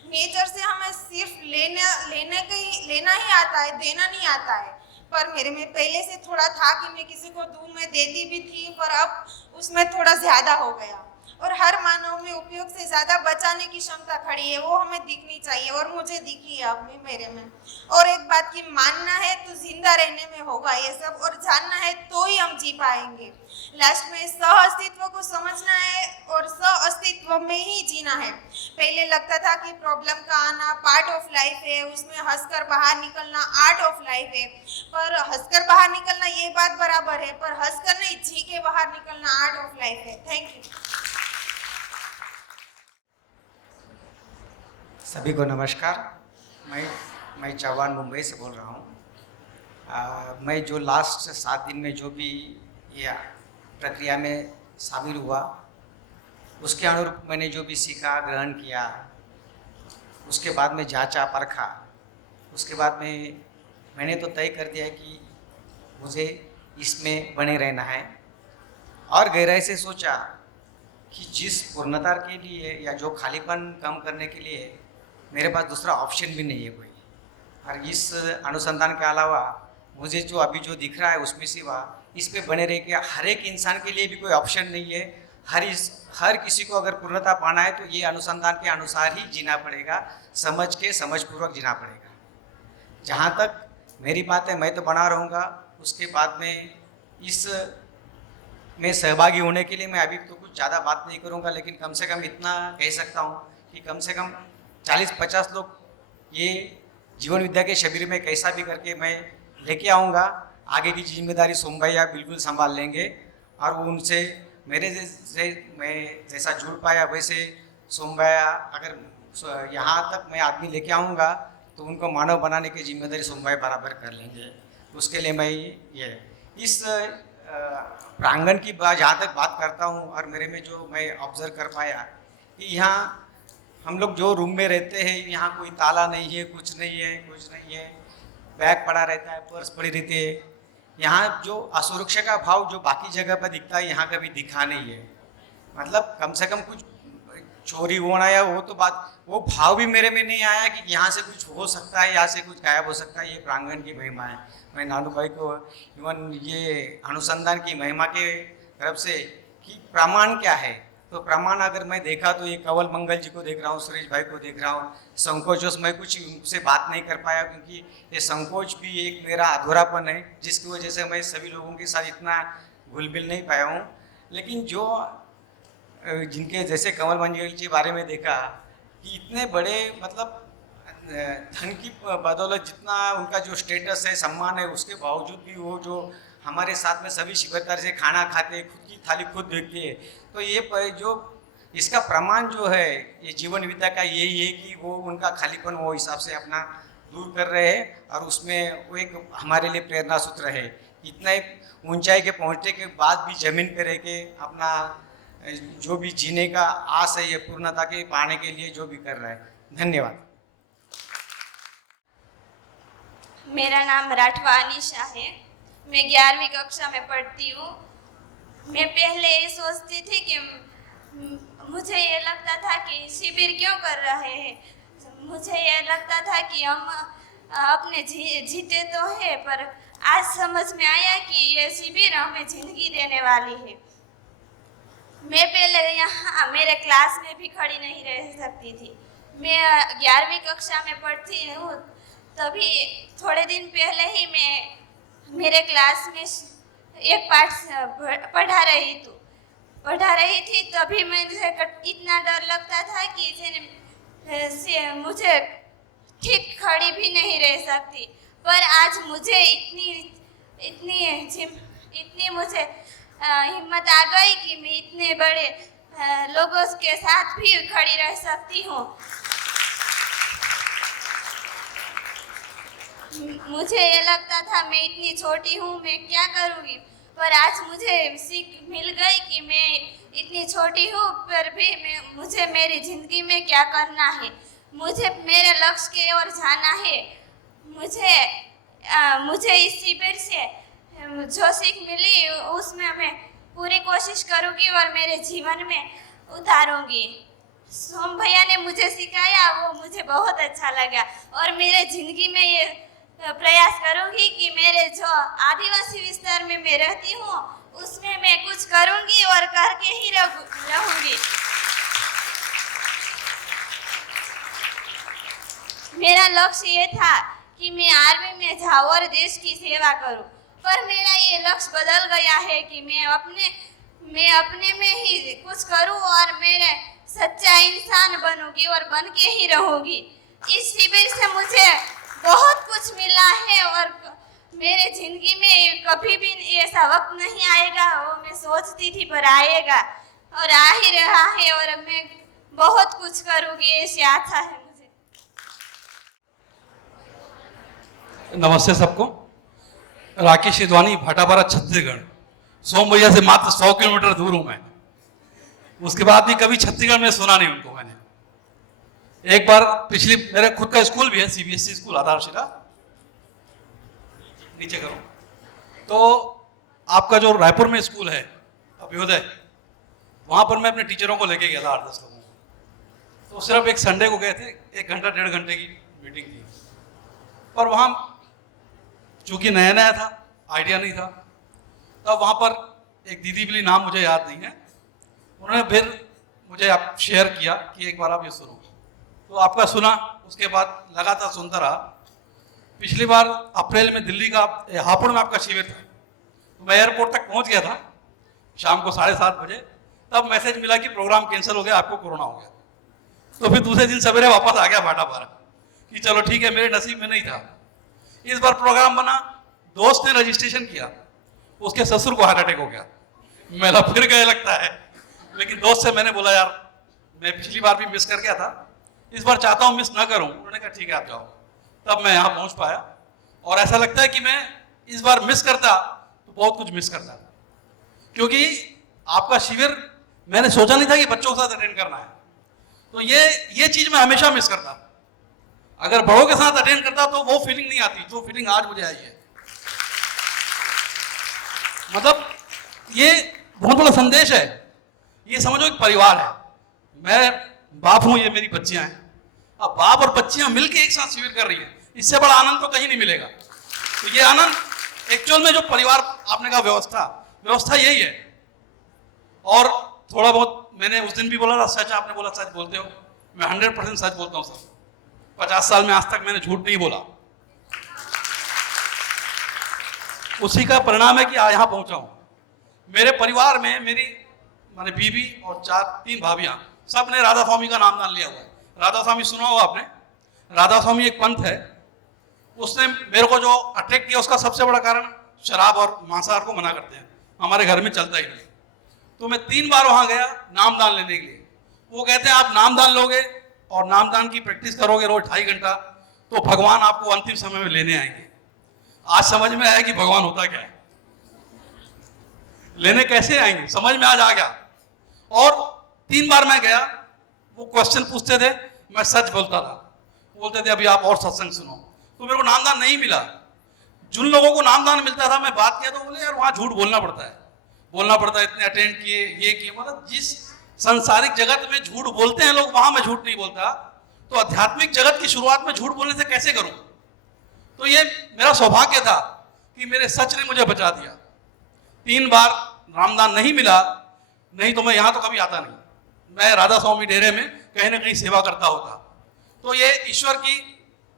नेचर से हमें सिर्फ लेना ही आता है, देना नहीं आता है। पर मेरे में पहले से थोड़ा था कि मैं किसी को दूं, मैं देती भी थी, पर अब उसमें थोड़ा ज्यादा हो गया। और हर मानव में उपयोग से ज्यादा बचाने की क्षमता खड़ी है, वो हमें दिखनी चाहिए, और मुझे दिखी है अब भी मेरे में। और एक बात की मानना है तो जिंदा रहने में होगा ये सब, और जानना है तो ही हम जी पाएंगे। लास्ट में सह अस्तित्व को समझना है और सह अस्तित्व में ही जीना है। पहले लगता था कि प्रॉब्लम का आना पार्ट ऑफ लाइफ है, उसमें हंसकर बाहर निकलना आर्ट ऑफ लाइफ है। पर हंसकर बाहर निकलना ये बात बराबर है, पर हंसकर नहीं जी के बाहर निकलना आर्ट ऑफ लाइफ है। Thank you. सभी को नमस्कार। मैं चौहान मुंबई से बोल रहा हूँ। मैं जो लास्ट 7 दिन में जो भी ये प्रक्रिया में शामिल हुआ उसके अनुरूप मैंने जो भी सीखा, ग्रहण किया, उसके बाद में जांचा परखा, उसके बाद में मैंने तो तय कर दिया कि मुझे इसमें बने रहना है। और गहराई से सोचा कि जिस पूर्णता के लिए या जो खालीपन कम करने के लिए मेरे पास दूसरा ऑप्शन भी नहीं है कोई। और इस अनुसंधान के अलावा मुझे जो अभी जो दिख रहा है उसमें सिवा इस पे बने रह के हर एक इंसान के लिए भी कोई ऑप्शन नहीं है। हर किसी को अगर पूर्णता पाना है तो ये अनुसंधान के अनुसार ही जीना पड़ेगा, समझपूर्वक जीना पड़ेगा। जहाँ तक मेरी बात है मैं तो बना रहूँगा। उसके बाद में इस में सहभागी होने के लिए मैं अभी तो कुछ ज़्यादा बात नहीं करूँगा, लेकिन कम से कम इतना कह सकता हूँ कि कम से कम 40-50 लोग ये जीवन विद्या के शिविर में कैसा भी करके मैं लेके आऊँगा। आगे की जिम्मेदारी सोम भैया बिल्कुल संभाल लेंगे, और वो उनसे मेरे जैसे मैं जैसा जुड़ पाया वैसे सोम भैया अगर यहाँ तक मैं आदमी लेके आऊँगा तो उनको मानव बनाने की जिम्मेदारी सोम भैया बराबर कर लेंगे। उसके लिए मैं ये इस प्रांगण की जहाँ तक बात करता हूँ और मेरे में जो मैं ऑब्जर्व कर पाया कि यहाँ हम लोग जो रूम में रहते हैं यहाँ कोई ताला नहीं है, कुछ नहीं है, बैग पड़ा रहता है, पर्स पड़ी रहती है। यहाँ जो असुरक्षा का भाव जो बाकी जगह पर दिखता है यहाँ कभी दिखा नहीं है। मतलब कम से कम कुछ चोरी होना या वो तो बात, वो भाव भी मेरे में नहीं आया कि यहाँ से कुछ हो सकता है, यहाँ से कुछ गायब हो सकता है। ये प्रांगण की महिमा है। मैं नानू भाई को इवन ये अनुसंधान की महिमा के तरफ से कि प्रमाण क्या है, तो प्रमाण अगर मैं देखा तो ये कंवल मंगल जी को देख रहा हूँ, सुरेश भाई को देख रहा हूँ। संकोचों से मैं कुछ उनसे बात नहीं कर पाया क्योंकि ये संकोच भी एक मेरा अधूरापन है जिसकी वजह से मैं सभी लोगों के साथ इतना घुल मिल नहीं पाया हूँ। लेकिन जो जिनके जैसे कंवल मंगल जी के बारे में देखा कि इतने बड़े मतलब धन की बदौलत जितना उनका जो स्टेटस है, सम्मान है, उसके बावजूद भी वो जो हमारे साथ में सभी शिविरदार से खाना खाते, खुद की थाली खुद देखते हैं। तो ये जो इसका प्रमाण जो है ये जीवन विद्या का यही है कि वो उनका खालीपन वो हिसाब से अपना दूर कर रहे हैं और उसमें वो एक हमारे लिए प्रेरणा सूत्र है। इतना एक ऊंचाई के पहुंचने के बाद भी जमीन पे रह के अपना जो भी जीने का आस है ये पूर्णता के पाने के लिए जो भी कर रहा है। धन्यवाद। मेरा नाम राठवा अनीशा है। मैं 11वीं कक्षा में पढ़ती हूँ। मैं पहले ये सोचती थी कि मुझे ये लगता था कि शिविर क्यों कर रहे हैं। मुझे ये लगता था कि हम अपने जीते तो है, पर आज समझ में आया कि ये शिविर हमें जिंदगी देने वाली है। मैं पहले यहाँ मेरे क्लास में भी खड़ी नहीं रह सकती थी। मैं 11वीं कक्षा में पढ़ती हूँ, तभी थोड़े दिन पहले ही मैं मेरे क्लास में एक पाठ पढ़ा रही थी तभी मुझे इतना डर लगता था कि मुझे ठीक खड़ी भी नहीं रह सकती। पर आज मुझे इतनी मुझे हिम्मत आ गई कि मैं इतने बड़े लोगों के साथ भी खड़ी रह सकती हूँ। मुझे ये लगता था मैं इतनी छोटी हूँ, मैं क्या करूँगी, पर आज मुझे सीख मिल गई कि मैं इतनी छोटी हूँ पर भी मुझे मेरी ज़िंदगी में क्या करना है, मुझे मेरे लक्ष्य की ओर जाना है। मुझे इस शिविर से जो सीख मिली उसमें मैं पूरी कोशिश करूँगी और मेरे जीवन में उतारूँगी। सोम भैया ने मुझे सिखाया, वो मुझे बहुत अच्छा लगा और मेरे ज़िंदगी में ये प्रयास करूँगी कि मेरे जो आदिवासी विस्तार में मैं रहती हूँ उसमें मैं कुछ करूँगी और करके ही रहूँगी। मेरा लक्ष्य ये था कि मैं आर्मी में जाऊँ और देश की सेवा करूँ, पर मेरा ये लक्ष्य बदल गया है कि मैं अपने में ही कुछ करूँ और मेरे सच्चा इंसान बनूंगी और बन के ही रहूंगी। इस शिविर से मुझे बहुत कुछ मिला है और मेरे जिंदगी में कभी भी ऐसा वक्त नहीं आएगा, वो मैं सोचती थी पर आएगा और आ ही रहा है और मैं बहुत कुछ करूंगी, ऐसी आशा है मुझे। नमस्ते सबको। राकेश इदवानी, भाटापारा, छत्तीसगढ़। सोम भैया से मात्र 100 किलोमीटर दूर हूं मैं। उसके बाद भी कभी छत्तीसगढ़ में सुना नहीं उनको मैंने। एक बार पिछली, मेरा खुद का स्कूल भी है, सीबीएसई स्कूल आधारशिला, नीचे करो, तो आपका जो रायपुर में स्कूल है अभ्योदय, वहां पर मैं अपने टीचरों को लेके गया था 8-10 लोगों को। तो सिर्फ एक संडे को गए थे, 1 घंटा 1.5 घंटे की मीटिंग थी, पर वहां चूंकि नया नया था, आइडिया नहीं था, तब वहां पर एक दीदी मिली, नाम मुझे याद नहीं है, उन्होंने फिर मुझे आप शेयर किया कि एक बार आप ये सुनो। तो आपका सुना, उसके बाद लगातार सुनता रहा। पिछली बार अप्रैल में दिल्ली का हापुड़ में आपका शिविर था, तो मैं एयरपोर्ट तक पहुंच गया था शाम को 7:30 बजे, तब मैसेज मिला कि प्रोग्राम कैंसिल हो गया, आपको कोरोना हो गया। तो फिर दूसरे दिन सवेरे वापस आ गया भाटापारा कि चलो ठीक है, मेरे नसीब में नहीं था। इस बार प्रोग्राम बना, दोस्त ने रजिस्ट्रेशन किया, उसके ससुर को हार्ट अटैक हो गया। मेला फिर गए लगता है, लेकिन दोस्त से मैंने बोला यार मैं पिछली बार भी मिस कर गया था, इस बार चाहता हूँ मिस ना करूँ। उन्होंने कहा ठीक है आप जाओ। तब मैं यहाँ पहुँच पाया और ऐसा लगता है कि मैं इस बार मिस करता तो बहुत कुछ मिस करता, क्योंकि आपका शिविर मैंने सोचा नहीं था कि बच्चों के साथ अटेंड करना है। तो ये चीज़ मैं हमेशा मिस करता। अगर बड़ों के साथ अटेंड करता तो वो फीलिंग नहीं आती जो फीलिंग आज मुझे आई है। मतलब ये बहुत बड़ा संदेश है। ये समझो एक परिवार है, मैं बाप हूं, ये मेरी बच्चियां हैं। अब बाप और बच्चियां मिलकर एक साथ शिविर कर रही हैं, इससे बड़ा आनंद तो कहीं नहीं मिलेगा। तो ये आनंद एक्चुअल में जो परिवार आपने कहा व्यवस्था यही है। और थोड़ा बहुत मैंने उस दिन भी बोला था, सच आपने बोला सच बोलते हो, मैं 100% सच बोलता हूँ सर। 50 साल में आज तक मैंने झूठ नहीं बोला। उसी का परिणाम है कि आज यहाँ पहुंचा हूं। मेरे परिवार में मेरी माने बीवी और 3 भाभियां, सब ने राधा स्वामी का नामदान लिया हुआ है। राधा स्वामी सुना होगा आपने, राधा स्वामी एक पंथ है। उसने मेरे को जो अट्रैक्ट किया उसका सबसे बड़ा कारण शराब और मांसाहार को मना करते हैं, हमारे घर में चलता ही नहीं। तो मैं 3 बार वहां गया नामदान लेने के लिए। वो कहते हैं आप नामदान लोगे और नामदान की प्रैक्टिस करोगे रोज 2.5 घंटा, तो भगवान आपको अंतिम समय में लेने आएंगे। आज समझ में आया कि भगवान होता क्या है, लेने कैसे आएंगे, समझ में आज आ गया। और 3 बार मैं गया, वो क्वेश्चन पूछते थे, मैं सच बोलता था। बोलते थे अभी आप और सत्संग सुनो, तो मेरे को नामदान नहीं मिला। जिन लोगों को नामदान मिलता था मैं बात किया तो बोले यार वहां झूठ बोलना पड़ता है, इतने अटेंड किए, ये किए। मतलब जिस सांसारिक जगत में झूठ बोलते हैं लोग, वहां मैं झूठ नहीं बोलता, तो आध्यात्मिक जगत की शुरुआत में झूठ बोलने से कैसे करूं। तो ये मेरा सौभाग्य था कि मेरे सच ने मुझे बचा दिया। 3 बार नामदान नहीं मिला, नहीं तो मैं यहाँ तो कभी आता नहीं, मैं राधा स्वामी डेरे में कहीं ना कहीं सेवा करता होता। तो ये ईश्वर की,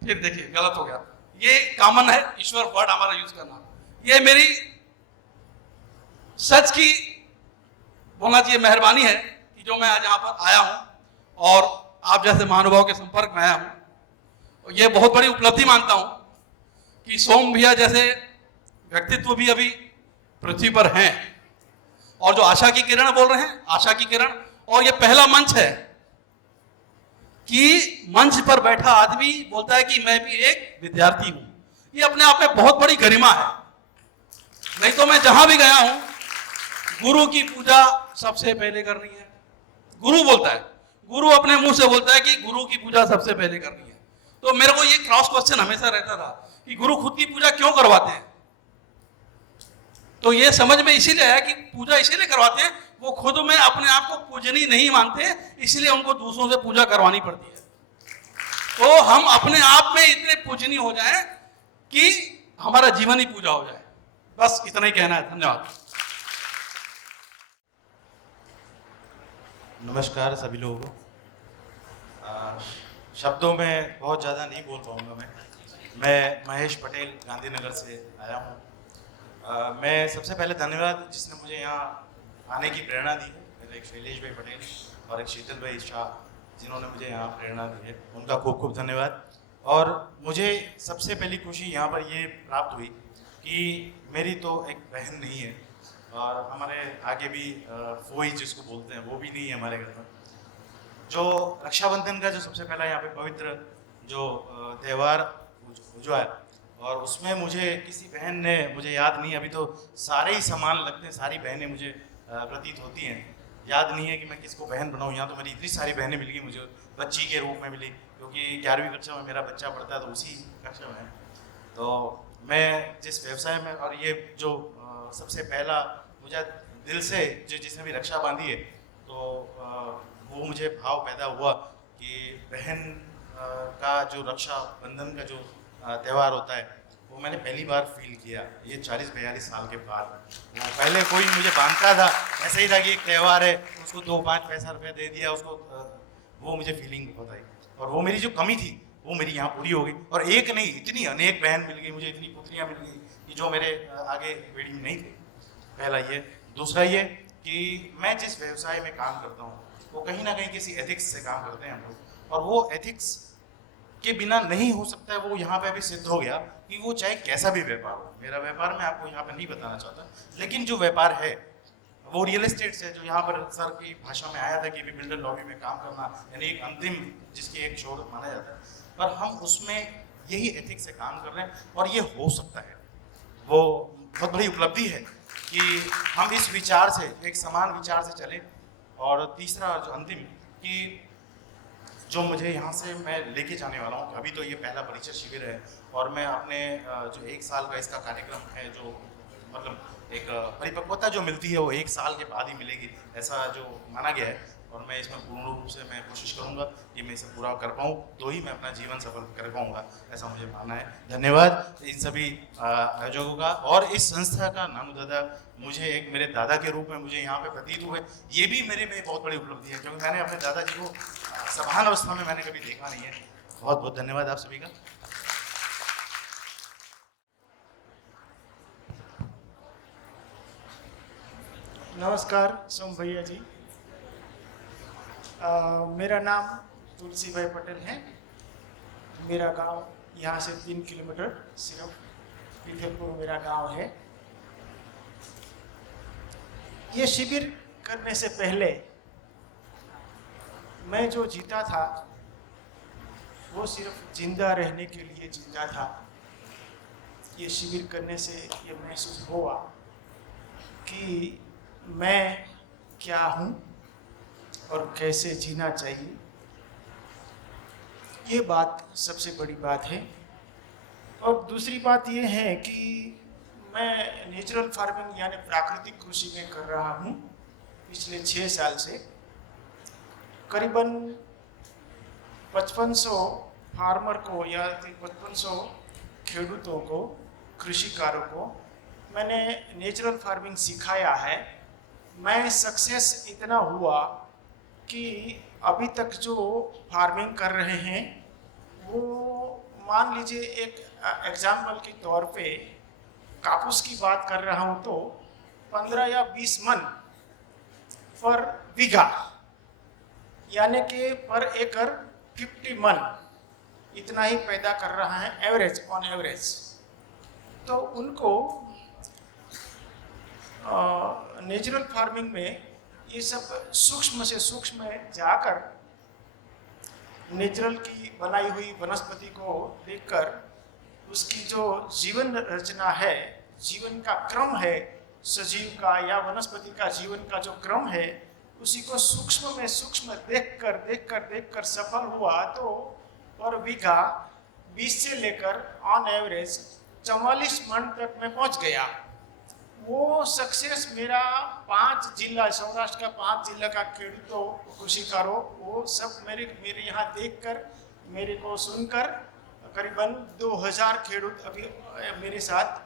फिर देखिए गलत हो गया, ये कॉमन है ईश्वर वर्ड हमारा यूज करना। ये मेरी सच की बोलना चाहिए मेहरबानी है कि जो मैं आज यहाँ पर आया हूँ और आप जैसे महानुभाव के संपर्क में आया हूँ। ये बहुत बड़ी उपलब्धि मानता हूँ कि सोम भैया जैसे व्यक्तित्व भी अभी पृथ्वी पर हैं, और जो आशा की किरण बोल रहे हैं, आशा की किरण। और ये पहला मंच है कि मंच पर बैठा आदमी बोलता है कि मैं भी एक विद्यार्थी हूं। ये अपने आप में बहुत बड़ी गरिमा है। नहीं तो मैं जहां भी गया हूं, गुरु की पूजा सबसे पहले करनी है। गुरु बोलता है, गुरु अपने मुंह से बोलता है कि गुरु की पूजा सबसे पहले करनी है। तो मेरे को ये क्रॉस क्वेश्चन हमेशा रहता था कि गुरु खुद की पूजा क्यों करवाते हैं। तो ये समझ में इसीलिए आया कि पूजा इसीलिए करवाते हैं, वो खुद में अपने आप को पूजनीय नहीं मानते, इसलिए उनको दूसरों से पूजा करवानी पड़ती है। तो हम अपने आप में इतने पूजनीय हो जाएं कि हमारा जीवन ही पूजा हो जाए। बस इतना ही कहना है। धन्यवाद। नमस्कार सभी लोगों को। शब्दों में बहुत ज़्यादा नहीं बोल पाऊँगा। मैं महेश पटेल गांधीनगर से आया हूँ। मैं सबसे पहले धन्यवाद जिसने मुझे यहाँ आने की प्रेरणा दी है, मेरे एक शैलेश भाई पटेल और एक शीतल भाई शाह, जिन्होंने मुझे यहाँ प्रेरणा दी है, उनका खूब खूब धन्यवाद। और मुझे सबसे पहली खुशी यहाँ पर ये प्राप्त हुई कि मेरी तो एक बहन नहीं है और हमारे आगे भी फोई जिसको बोलते हैं वो भी नहीं है हमारे घर में। जो रक्षाबंधन का जो सबसे पहला यहाँ पे पवित्र जो त्यौहार हुआ है, और उसमें मुझे किसी बहन ने, मुझे याद नहीं, अभी तो सारे ही समान लगते हैं, सारी बहनें मुझे प्रतीत होती हैं। याद नहीं है कि मैं किसको बहन बनाऊँ। यहाँ तो मेरी इतनी सारी बहनें मिल गई मुझे, बच्ची के रूप में मिली, क्योंकि 11वीं कक्षा में मेरा बच्चा पढ़ता है तो उसी कक्षा में। तो मैं जिस व्यवसाय में, और ये जो सबसे पहला मुझे दिल से जो जिसने भी रक्षा बांधी है, तो वो मुझे भाव पैदा हुआ कि बहन का जो रक्षा बंधन का जो त्यौहार होता है वो मैंने पहली बार फील किया ये 40-42 साल के बाद। वो पहले कोई मुझे बांधता था, ऐसे ही था कि एक त्यौहार है, उसको 2-5 पैसा रुपया दे दिया उसको, वो मुझे फीलिंग बहुत आई। और वो मेरी जो कमी थी वो मेरी यहाँ पूरी हो गई। और एक नहीं, इतनी अनेक बहन मिल गई मुझे, इतनी पुत्रियाँ मिल गई कि जो मेरे आगे पीढ़ी में नहीं थी। पहला ये। दूसरा ये कि मैं जिस व्यवसाय में काम करता हूँ वो कहीं ना कहीं किसी एथिक्स से काम करते हैं हम लोग, और वो एथिक्स के बिना नहीं हो सकता है। वो यहाँ पे अभी सिद्ध हो गया कि वो चाहे कैसा भी व्यापार हो। मेरा व्यापार मैं आपको यहाँ पे नहीं बताना चाहता, लेकिन जो व्यापार है वो रियल एस्टेट से, जो यहाँ पर सर की भाषा में आया था कि बिल्डर लॉबी में काम करना यानी एक अंतिम जिसकी एक छोर माना जाता है, पर हम उसमें यही एथिक्स से काम कर रहे हैं और ये हो सकता है। वो बहुत बड़ी उपलब्धि है कि हम इस विचार से, एक समान विचार से चले। और तीसरा जो अंतिम कि जो मुझे यहाँ से मैं लेके जाने वाला हूँ, अभी तो ये पहला परिचय शिविर है और मैं अपने जो 1 साल का इसका कार्यक्रम है, जो मतलब एक परिपक्वता जो मिलती है वो 1 साल के बाद ही मिलेगी, ऐसा जो माना गया है। और मैं इसमें पूर्ण रूप से मैं कोशिश करूँगा कि मैं इसे पूरा कर पाऊँ, तो ही मैं अपना जीवन सफल कर पाऊँगा, ऐसा मुझे मानना है। धन्यवाद इन सभी आयोजकों का। और इस संस्था का नामदादा मुझे एक मेरे दादा के रूप में मुझे यहाँ पे प्रतीत हुए, ये भी मेरे में बहुत बड़ी उपलब्धि है, क्योंकि मैंने अपने दादाजी को समान अवस्था में मैंने कभी देखा नहीं है। बहुत बहुत धन्यवाद आप सभी का। नमस्कार सोम भैया जी। मेरा नाम तुलसी भाई पटेल है। मेरा गांव यहाँ से 3 किलोमीटर सिर्फ पीथलपुर मेरा गांव है। ये शिविर करने से पहले मैं जो जीता था वो सिर्फ जिंदा रहने के लिए जीता था। ये शिविर करने से ये महसूस हुआ कि मैं क्या हूँ और कैसे जीना चाहिए। ये बात सबसे बड़ी बात है। और दूसरी बात ये है कि मैं नेचुरल फार्मिंग यानी प्राकृतिक कृषि में कर रहा हूँ पिछले 6 साल से। करीबन 5500 फार्मर को या 5500 खेडूतों को, कृषिकारों को मैंने नेचुरल फार्मिंग सिखाया है। मैं सक्सेस इतना हुआ कि अभी तक जो फार्मिंग कर रहे हैं वो, मान लीजिए एक एग्जाम्पल के तौर पे कापूस की बात कर रहा हूँ तो 15 या 20 मन पर बीघा यानी कि पर एकड़ 50 मन इतना ही पैदा कर रहा है एवरेज, ऑन एवरेज। तो उनको नेचुरल फार्मिंग में ये सब सूक्ष्म से सूक्ष्म जाकर नेचुरल की बनाई हुई वनस्पति को देखकर उसकी जो जीवन रचना है, जीवन का क्रम है, सजीव का या वनस्पति का जीवन का जो क्रम है, उसी को सूक्ष्म में सूक्ष्म देखकर सफल हुआ तो पर बीघा 20 से लेकर ऑन एवरेज 44 मन तक मैं पहुंच गया। वो सक्सेस मेरा 5 जिला, सौराष्ट्र का 5 जिला का खेडूतों, कृषिकारों, वो सब मेरे यहाँ देखकर, मेरे को सुनकर करीबन 2000 खेडूत अभी मेरे साथ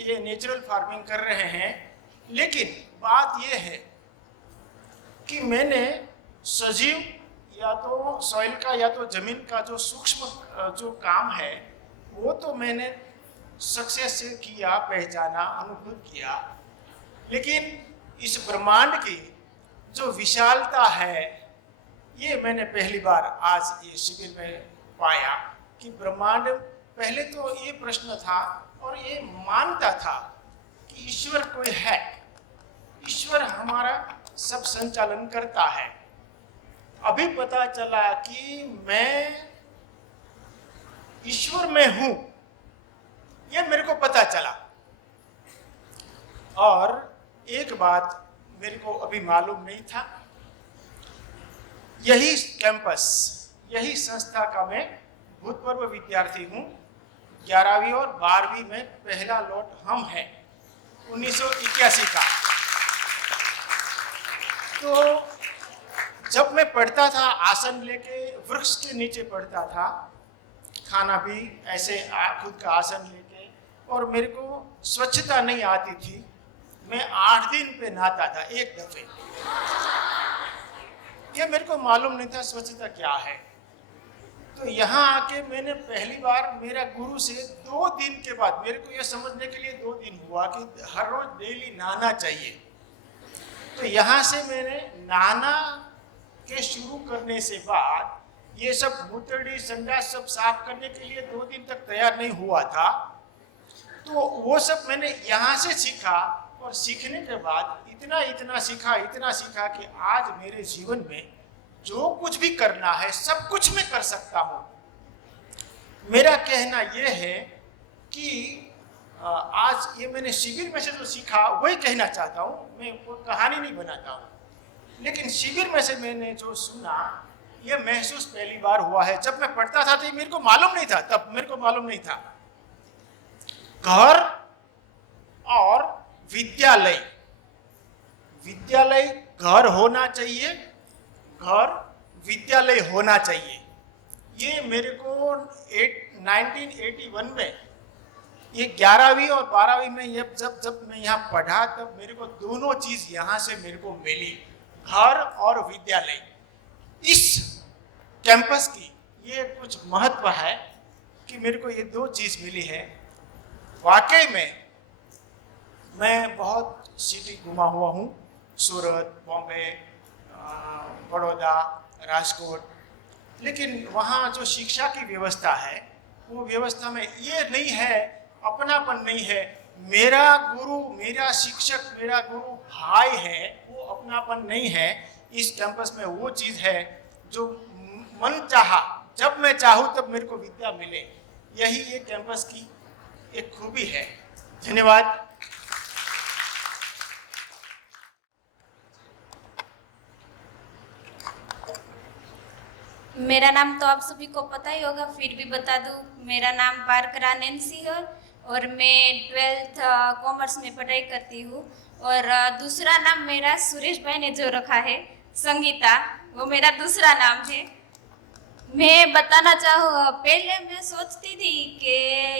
ये नेचुरल फार्मिंग कर रहे हैं। लेकिन बात ये है कि मैंने सजीव या तो सॉइल का या तो जमीन का जो सूक्ष्म जो काम है वो तो मैंने सक्सेस से किया, पहचाना, अनुभव किया। लेकिन इस ब्रह्मांड की जो विशालता है ये मैंने पहली बार आज ये शिविर में पाया कि ब्रह्मांड, पहले तो ये प्रश्न था और ये मानता था कि ईश्वर कोई है, ईश्वर हमारा सब संचालन करता है। अभी पता चला कि मैं ईश्वर में हूं, ये मेरे को पता चला। और एक बात मेरे को अभी मालूम नहीं था, यही कैंपस, यही संस्था का मैं भूतपूर्व विद्यार्थी हूं। 11वीं और 12वीं में पहला लॉट हम हैं 1981 का। तो जब मैं पढ़ता था आसन लेके वृक्ष के नीचे पढ़ता था, खाना भी ऐसे खुद का आसन लेके, और मेरे को स्वच्छता नहीं आती थी। मैं 8 दिन पे नहाता था एक दफे। ये मेरे को मालूम नहीं था स्वच्छता क्या है। तो यहाँ आके मैंने पहली बार मेरा गुरु से 2 दिन के बाद, मेरे को ये समझने के लिए 2 दिन हुआ कि हर रोज डेली नहाना चाहिए। तो यहाँ से मैंने नहाना के शुरू करने से बाद ये सब मूतड़ी संडास सब साफ करने के लिए 2 दिन तक तैयार नहीं हुआ था। तो वो सब मैंने यहाँ से सीखा, और सीखने के बाद इतना सीखा कि आज मेरे जीवन में जो कुछ भी करना है सब कुछ मैं कर सकता हूँ। मेरा कहना ये है कि आज ये मैंने शिविर में से जो सीखा वही कहना चाहता हूँ। मैं कोई कहानी नहीं बनाता हूँ, लेकिन शिविर में से मैंने जो सुना ये महसूस पहली बार हुआ है। जब मैं पढ़ता था तो मेरे को मालूम नहीं था, तब मेरे को मालूम नहीं था। घर और विद्यालय, विद्यालय घर होना चाहिए, घर विद्यालय होना चाहिए। ये मेरे को 1981 में, ये 11वीं और 12वीं में जब मैं यहाँ पढ़ा तब मेरे को दोनों चीज यहाँ से मेरे को मिली, घर और विद्यालय। इस कैंपस की ये कुछ महत्व है कि मेरे को ये 2 चीज मिली है। वाकई में मैं बहुत सिटी घुमा हुआ हूँ, सूरत, बॉम्बे, बड़ौदा, राजकोट, लेकिन वहाँ जो शिक्षा की व्यवस्था है वो व्यवस्था में ये नहीं है, अपनापन नहीं है। मेरा गुरु, मेरा शिक्षक, मेरा गुरु भाई है, वो अपनापन नहीं है। इस कैंपस में वो चीज़ है जो मन चाहा, जब मैं चाहूँ तब मेरे को विद्या मिले। यही ये कैंपस की एक खूबी है। धन्यवाद। मेरा नाम तो आप सभी को पता ही होगा, फिर भी बता दूं। मेरा नाम पारकरा नैन्सी है और मैं 12th कॉमर्स में पढ़ाई करती हूँ। और दूसरा नाम मेरा सुरेश भाई ने जो रखा है, संगीता, वो मेरा दूसरा नाम है। मैं बताना चाहूँ, पहले मैं सोचती थी कि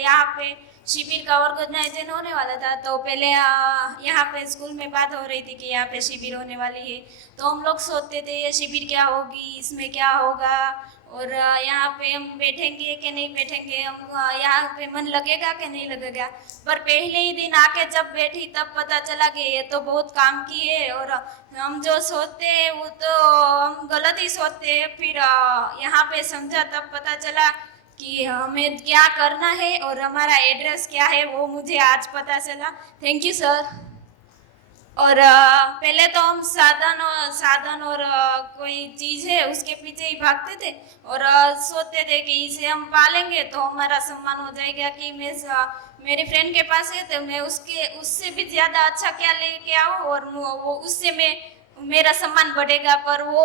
यहाँ पे शिविर का ऑर्गेनाइजेशन होने वाला था, तो पहले यहाँ पे स्कूल में बात हो रही थी कि यहाँ पे शिविर होने वाली है। तो हम लोग सोचते थे ये शिविर क्या होगी, इसमें क्या होगा, और यहाँ पे हम बैठेंगे कि नहीं बैठेंगे, हम यहाँ पे मन लगेगा कि नहीं लगेगा। पर पहले ही दिन आके जब बैठी तब पता चला कि ये तो बहुत काम की है, और हम जो सोचते हैं वो तो हम गलत ही सोचते हैं। फिर यहाँ पे समझा तब पता चला कि हमें क्या करना है और हमारा एड्रेस क्या है, वो मुझे आज पता चला। Thank you sir. और और पहले तो हम साधन और कोई चीज़ है उसके पीछे ही भागते थे और सोचते थे कि इसे हम पालेंगे तो हमारा सम्मान हो जाएगा, कि मेरी फ्रेंड के पास है तो मैं उससे भी ज़्यादा अच्छा क्या लेके आऊँ और वो उससे मेरा सम्मान बढ़ेगा। पर वो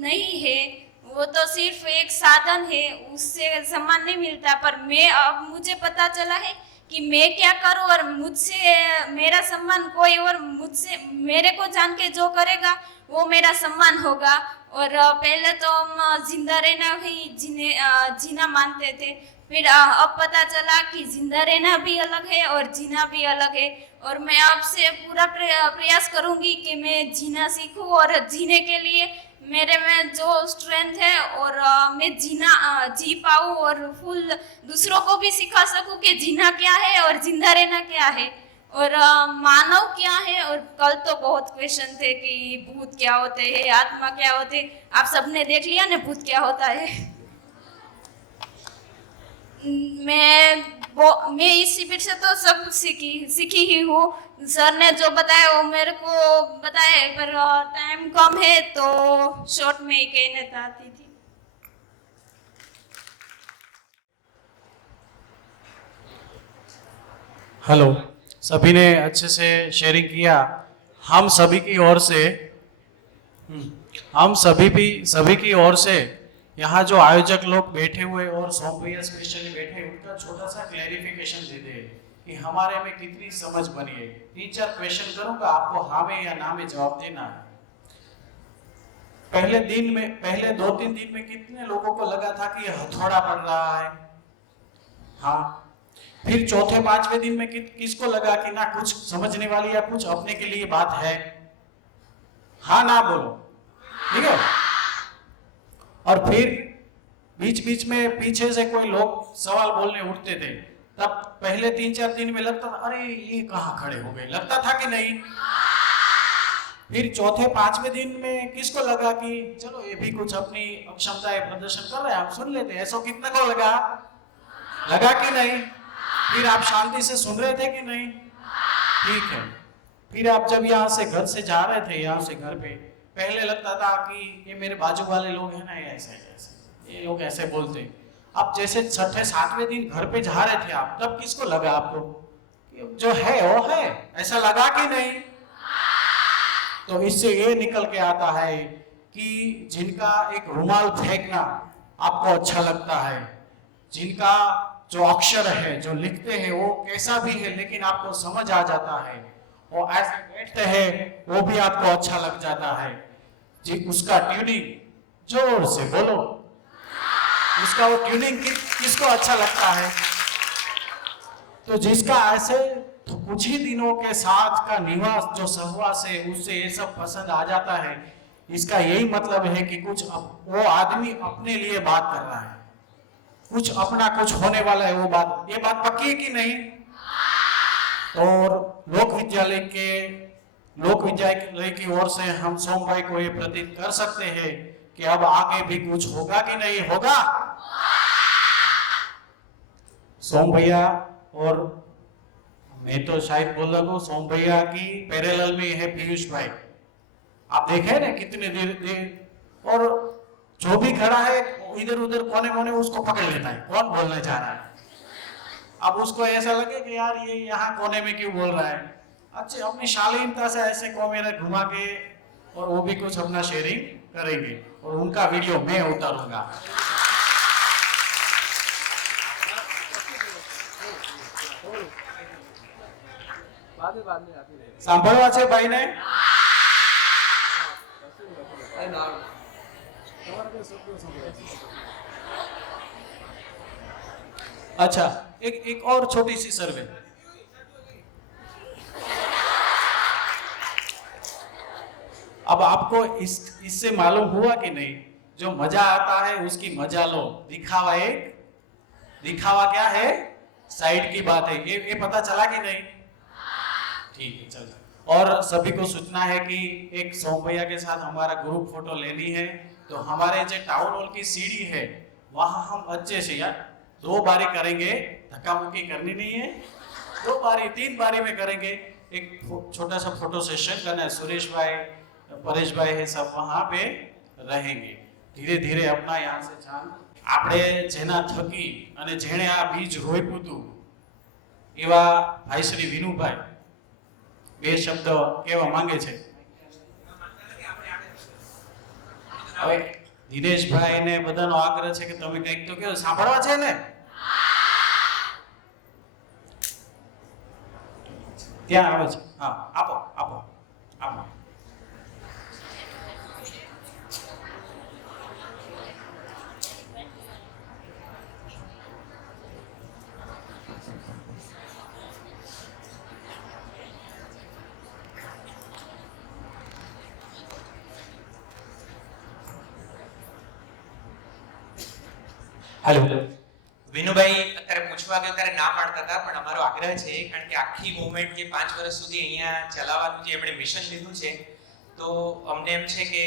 नहीं है, वो तो सिर्फ एक साधन है, उससे सम्मान नहीं मिलता। पर अब मुझे पता चला है कि मैं क्या करूं और मुझसे मेरा सम्मान कोई और मुझसे मेरे को जान के जो करेगा वो मेरा सम्मान होगा। और पहले तो हम जिंदा रहना ही जीना मानते थे, फिर अब पता चला कि जिंदा रहना भी अलग है और जीना भी अलग है। और मैं आपसे पूरा प्रयास करूंगी कि मैं जीना सीखूं और जीने के लिए मेरे में जो स्ट्रेंथ है और मैं जी पाऊँ और फुल दूसरों को भी सिखा सकूं कि जीना क्या है और जिंदा रहना क्या है और मानव क्या है। और कल तो बहुत क्वेश्चन थे कि भूत क्या होते हैं, आत्मा क्या होते हैं, आप सबने देख लिया ना भूत क्या होता है। मैं इस शिविर से तो सब सीखी ही हूँ। सर ने जो बताया वो मेरे को बताया, पर टाइम कम है तो शॉर्ट में ही कहना चाहती थी। हेलो, सभी ने अच्छे से शेयरिंग किया। हम सभी की ओर से यहाँ जो आयोजक लोग बैठे हुए और सोम भैया स्पेशली बैठे, उनका छोटा सा क्लैरिफिकेशन दे दे कि हमारे में कितनी समझ बनी है। 3-4 क्वेश्चन करूंगा, आपको हाँ में या ना में जवाब देना है। पहले 2-3 दिन में कितने लोगों को लगा था कि हथौड़ा पड़ रहा है? हाँ। फिर चौथे 5वें दिन में किसको लगा कि ना कुछ समझने वाली या कुछ अपने के लिए बात है? हाँ ना बोलो, ठीक है। और फिर बीच में पीछे से कोई लोग सवाल बोलने उठते थे, तब पहले 3-4 दिन में लगता था अरे ये कहाँ खड़े हो गए, लगता था कि नहीं? फिर चौथे 5वें दिन में किसको लगा कि चलो ये भी कुछ अपनी अक्षमताएं प्रदर्शन कर रहे हैं, आप सुन लेते हैं। ऐसा कितना को लगा कि नहीं? फिर आप शांति से सुन रहे थे कि नहीं? ठीक है। फिर आप जब यहाँ से घर से जा रहे थे, यहाँ से घर पे, पहले लगता था कि ये मेरे बाजू वाले लोग हैं ना, ये लोग ऐसे बोलते। अब जैसे 6ठे-7वें दिन घर पे जा रहे थे आप, तब किसको लगा आपको कि जो है वो है, ऐसा लगा कि नहीं? तो इससे ये निकल के आता है कि जिनका एक रुमाल फेंकना आपको अच्छा लगता है, जिनका जो अक्षर है जो लिखते हैं वो कैसा भी है लेकिन आपको समझ आ जाता है, और ऐसे बैठते हैं वो भी आपको अच्छा लग जाता है जी। उसका ट्यूनिंग जोर से बोलो, उसका वो ट्यूनिंग किसको अच्छा लगता है? तो जिसका ऐसे तो कुछ ही दिनों के साथ का निवास जो सहवास है उससे ये सब पसंद आ जाता है, इसका यही मतलब है कि कुछ वो आदमी अपने लिए बात कर रहा है, कुछ अपना कुछ होने वाला है। ये बात पक्की है कि नहीं? और लोक विद्यालय की ओर से हम सोम भाई को ये प्रतीत कर सकते हैं कि अब आगे भी कुछ होगा कि नहीं होगा? सोम भैया, और मैं तो शायद बोल रहा हूँ सोम भैया की पैरेलल में है पीयूष भाई, आप देखे ना कितने देर, और जो भी खड़ा है इधर उधर कोने कोने उसको पकड़ लेता है, कौन बोलना चाह रहा है। अब उसको ऐसा लगे कि यार ये यहाँ कोने में क्यों बोल रहा है, अच्छा अपनी शालीनता से ऐसे कोने घुमा के, और वो भी कुछ अपना शेयरिंग करेंगे और उनका वीडियो मैं उतारूंगा। સાંભળવા છે ભાઈને? अच्छा, एक और छोटी सी सर्वे। अब आपको इससे मालूम हुआ कि नहीं, जो मजा आता है उसकी मजा लो, दिखावा क्या है, साइड की बात है, ये पता चला कि नहीं? ठीक है, चल। और सभी को सूचना है कि एक सोम भैया के साथ हमारा ग्रुप फोटो लेनी है, तो हमारे जो टाउन हॉल की सीढ़ी है वहां हम अच्छे से यार 2 बारी करेंगे, धक्का मुक्की करनी नहीं है, 2 बारी 3 बारी में करेंगे, एक छोटा सा फोटो सेशन करना है। सुरेश भाई, परेश भाई है सब वहाँ पे रहेंगे। धीरे धीरे अपना यहाँ से जान આપણે જેના થકી અને જેણે આ બીજ રોપ્યું હતું એવા ભાઈ શ્રી વિનુભાઈ બે શબ્દ કહેવા માંગે છે। હવે દિનેશભાઈ ને બધાનો આગ્રહ છે કે તમે કંઈક તો કહો, સાંભળવા છે ને? ત્યાં આવે છે, હા આપો આપો આપો। हेलो વિનુભાઈ અત્યારે પૂછવા ગયો ત્યારે ના પાડતા હતા, પણ અમારો આગ્રહ છે કારણ કે આખી મૂવમેન્ટ જે 5 વર્ષ સુધી અહીંયા ચલાવવાનું જે એમણે મિશન લીધું છે, તો અમને એમ છે કે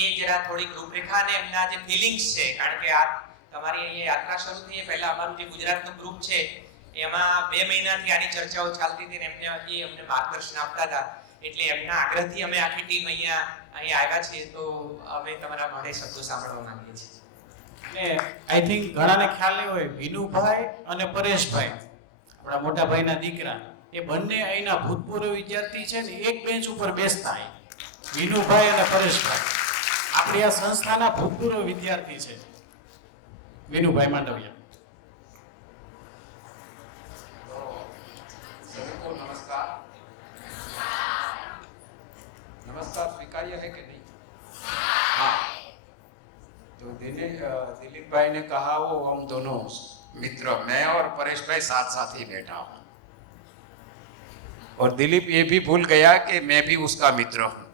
એ જરા થોડીક રૂપરેખા અને એમના જે ફિલિંગ્સ છે, કારણ કે આ તમારી અહીંયા યાત્રા શરૂ થઈ એ પહેલા અમારું જે ગુજરાતનું ગ્રુપ છે એમાં 2 મહિનાથી આની ચર્ચાઓ ચાલતી હતી ને એમને એ અમને માર્ગદર્શન આપતા હતા, એટલે એમના આગ્રહથી અમે આખી ટીમ અહીંયા આવ્યા છીએ। તો અમે તમારા મોઢે શબ્દો સાંભળવા માંગીએ છીએ। ને આઈ થિંક ઘણાને ખ્યાલ નહીં હોય, વિનુભાઈ અને પરેશભાઈ આપણા મોટા ભાઈના દીકરા એ બંને અહીંના ભૂતપૂર્વ વિદ્યાર્થી છે ને, એક બેન્ચ ઉપર બેસતા। વિનુભાઈ અને પરેશભાઈ આપણી આ સંસ્થાના ભૂતપૂર્વ વિદ્યાર્થી છે। વિનુભાઈ માંડવિયા। सभी को नमस्कार। नमस्कार स्वीकार्य है कि नहीं? हाँ। तो दिलीप भाई ने कहा वो हम दोनों मित्र, मैं और परेश भाई साथ साथ ही बैठा हूँ, और दिलीप ये भी भूल गया कि मैं भी उसका मित्र हूँ,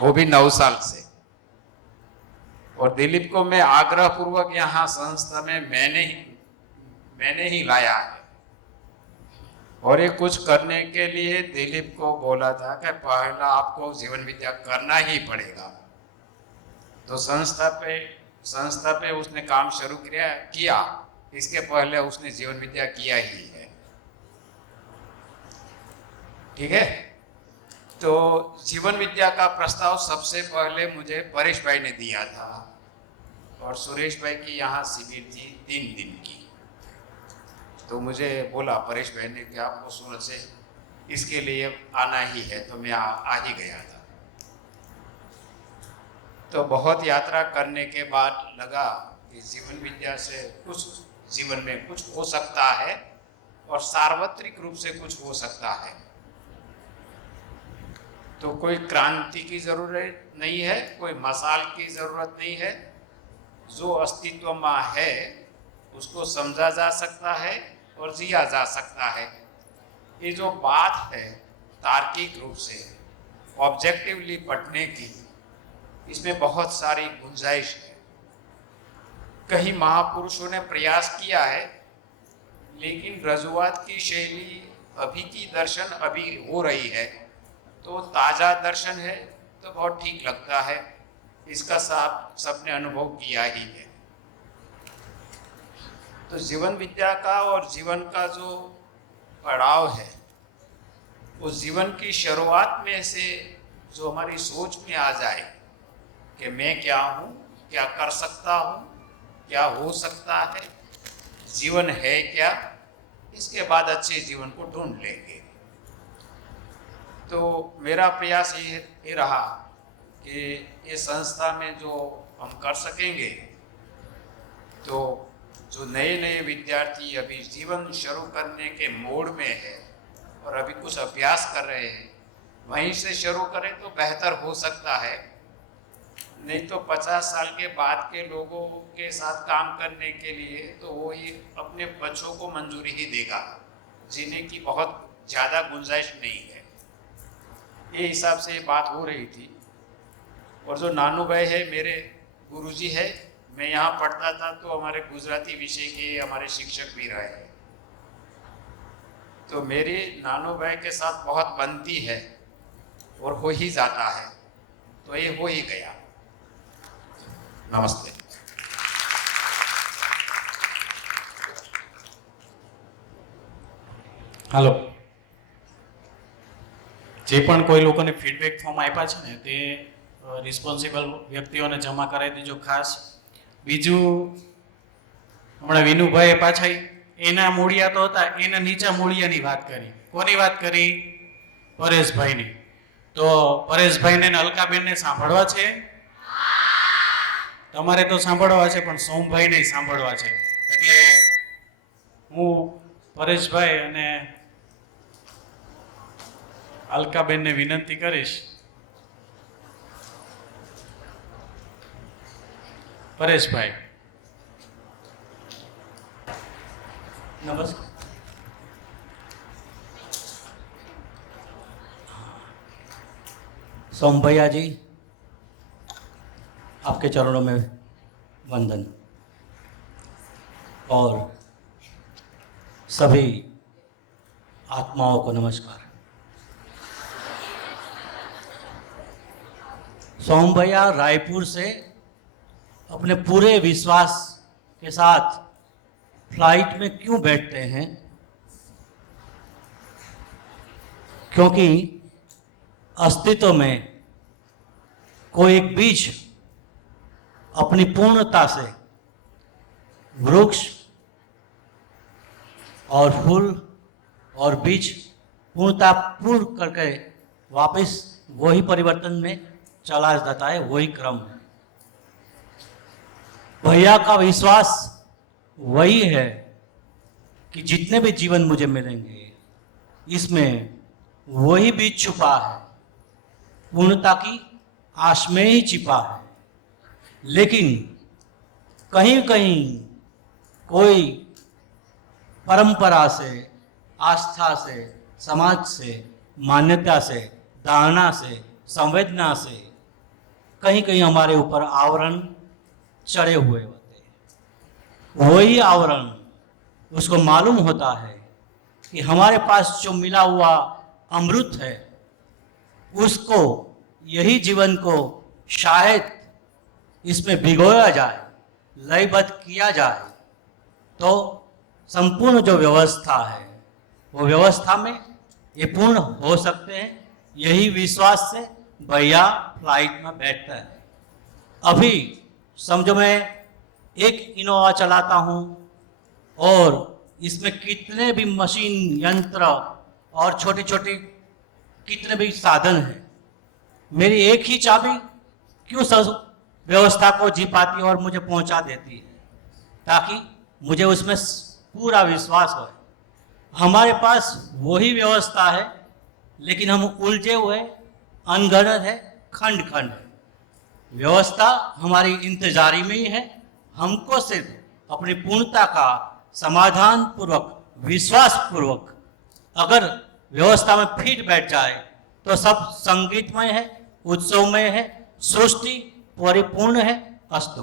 वो भी 9 साल से। और दिलीप को मैं आग्रह पूर्वक यहाँ संस्था में मैंने ही लाया है, और ये कुछ करने के लिए दिलीप को बोला था कि पहला आपको जीवन विद्या करना ही पड़ेगा। तो संस्था पे उसने काम शुरू किया, इसके पहले उसने जीवन विद्या किया ही है, ठीक है। तो जीवन विद्या का प्रस्ताव सबसे पहले मुझे परेश भाई ने दिया था, और सुरेश भाई की यहाँ शिविर थी 3 दिन की, तो मुझे बोला परेश भाई ने कि आपको सूरत से इसके लिए आना ही है, तो मैं आ ही गया था। तो बहुत यात्रा करने के बाद लगा कि जीवन विद्या से कुछ जीवन में कुछ हो सकता है, और सार्वत्रिक रूप से कुछ हो सकता है। तो कोई क्रांति की जरूरत नहीं है, कोई मसाल की जरूरत नहीं है, जो अस्तित्व में है उसको समझा जा सकता है और जिया जा सकता है। ये जो बात है तार्किक रूप से ऑब्जेक्टिवली पढ़ने की, इसमें बहुत सारी गुंजाइश है। कई महापुरुषों ने प्रयास किया है, लेकिन रजुआत की शैली अभी की दर्शन अभी हो रही है, तो ताज़ा दर्शन है तो बहुत ठीक लगता है, इसका सबने अनुभव किया ही है। तो जीवन विद्या का और जीवन का जो पड़ाव है, वो जीवन की शुरुआत में से जो हमारी सोच में आ जाए कि मैं क्या हूँ, क्या कर सकता हूँ, क्या हो सकता है, जीवन है क्या, इसके बाद अच्छे जीवन को ढूंढ लेंगे। तो मेरा प्रयास ये रहा कि ये संस्था में जो हम कर सकेंगे, तो जो नए नए विद्यार्थी अभी जीवन शुरू करने के मोड में है और अभी कुछ अभ्यास कर रहे हैं, वहीं से शुरू करें तो बेहतर हो सकता है। नहीं तो 50 साल के बाद के लोगों के साथ काम करने के लिए तो वो ये अपने बच्चों को मंजूरी ही देगा, जीने की बहुत ज़्यादा गुंजाइश नहीं है। ये हिसाब से बात हो रही थी। और जो नानू भाई है मेरे गुरुजी है, मैं यहाँ पढ़ता था तो हमारे गुजराती विषय के हमारे शिक्षक भी रहे हैं, तो मेरी नानू भाई के साथ बहुत बनती है और हो ही जाता है, तो ये हो ही गया। नमस्ते। हेलो જે પણ કોઈ લોકોને ફીડબેક ફોર્મ આપ્યા છે ને તે રિસ્પોન્સિબલ વ્યક્તિઓને જમા કરાવી દેજો ખાસ. બીજું હમણાં વિનુભાઈએ પાછા એના મૂળિયા તો હતા, એના નીચા મૂળિયાની વાત કરી. કોની વાત કરી? પરેશભાઈની. તો પરેશભાઈને ને અલકાબેનને સાંભળવા છે? તમારે તો સાંભળવા છે, પણ સોમભાઈને સાંભળવા છે. એટલે હું પરેશભાઈ અને અલકાબેનને વિનંતી કરીશ. પરેશભાઈ. नमस्कार. सोम भैया जी, आपके चरणों में वंदन और सभी आत्माओं को नमस्कार. सोम भैया रायपुर से अपने पूरे विश्वास के साथ फ्लाइट में क्यों बैठते हैं? क्योंकि अस्तित्व में कोई एक बीज अपनी पूर्णता से वृक्ष और फूल और बीज पूर्णता पूर्ण करके वापस वही परिवर्तन में चला जाता है, वही क्रम है. भैया का विश्वास वही है कि जितने भी जीवन मुझे मिलेंगे इसमें वही बीज छुपा है, पूर्णता की आश में ही छिपा है. लेकिन कहीं कहीं कोई परंपरा से, आस्था से, समाज से, मान्यता से, धारणा से, संवेदना से कहीं कहीं हमारे ऊपर आवरण चढ़े हुए होते हैं. वही आवरण उसको मालूम होता है कि हमारे पास जो मिला हुआ अमृत है उसको, यही जीवन को शायद इसमें भिगोया जाए, लयबद्ध किया जाए तो संपूर्ण जो व्यवस्था है वो व्यवस्था में ये पूर्ण हो सकते हैं. यही विश्वास से भैया फ्लाइट में बैठता है. अभी समझो मैं एक इनोवा चलाता हूँ और इसमें कितने भी मशीन, यंत्र और छोटी छोटी कितने भी साधन हैं. मेरी एक ही चाबी क्यों व्यवस्था को जी पाती और मुझे पहुंचा देती है, ताकि मुझे उसमें पूरा विश्वास हो. हमारे पास वही व्यवस्था है लेकिन हम उलझे हुए, अनगढ़ है, खंड खंड है. व्यवस्था हमारी इंतजारी में ही है. हमको सिर्फ अपनी पूर्णता का समाधान पूर्वक, विश्वास पूर्वक अगर व्यवस्था में फिट बैठ जाए तो सब संगीतमय है, उत्सवमय है, सृष्टि परिपूर्ण है. अस्तु.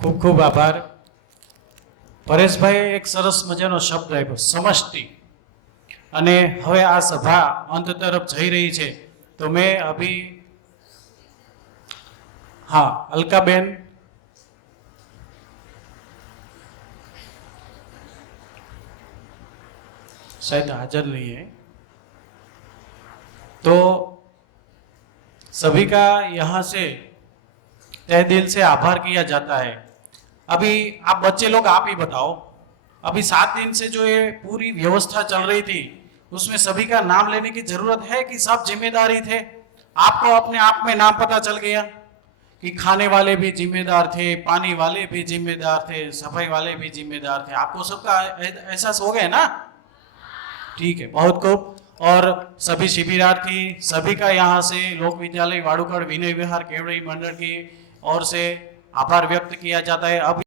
ખૂબ ખૂબ આભાર. પરેશભાઈએ એક સરસ મજાનો શબ્દ આપ્યો, સમષ્ટિ. અને હવે આ સભા અંત તરફ જઈ રહી છે તો મેં અભી हाँ अलकाबेन शायद हाजिर नहीं है, तो सभी का यहाँ से तहे दिल से आभार किया जाता है. अभी आप बच्चे लोग आप ही बताओ, अभी 7 दिन से जो ये पूरी व्यवस्था चल रही थी उसमें सभी का नाम लेने की जरूरत है कि सब जिम्मेदारी थे? आपको अपने आप में नाम पता चल गया कि खाने वाले भी जिम्मेदार थे, पानी वाले भी जिम्मेदार थे, सफाई वाले भी जिम्मेदार थे. आपको सबका एहसास हो गया ना? ठीक है, बहुत खूब. और सभी शिविरार्थी, सभी का यहाँ से लोक विद्यालय वाड़ूकड़ विनय विहार केवड़ी मंडल की ओर से आभार व्यक्त किया जाता है. अब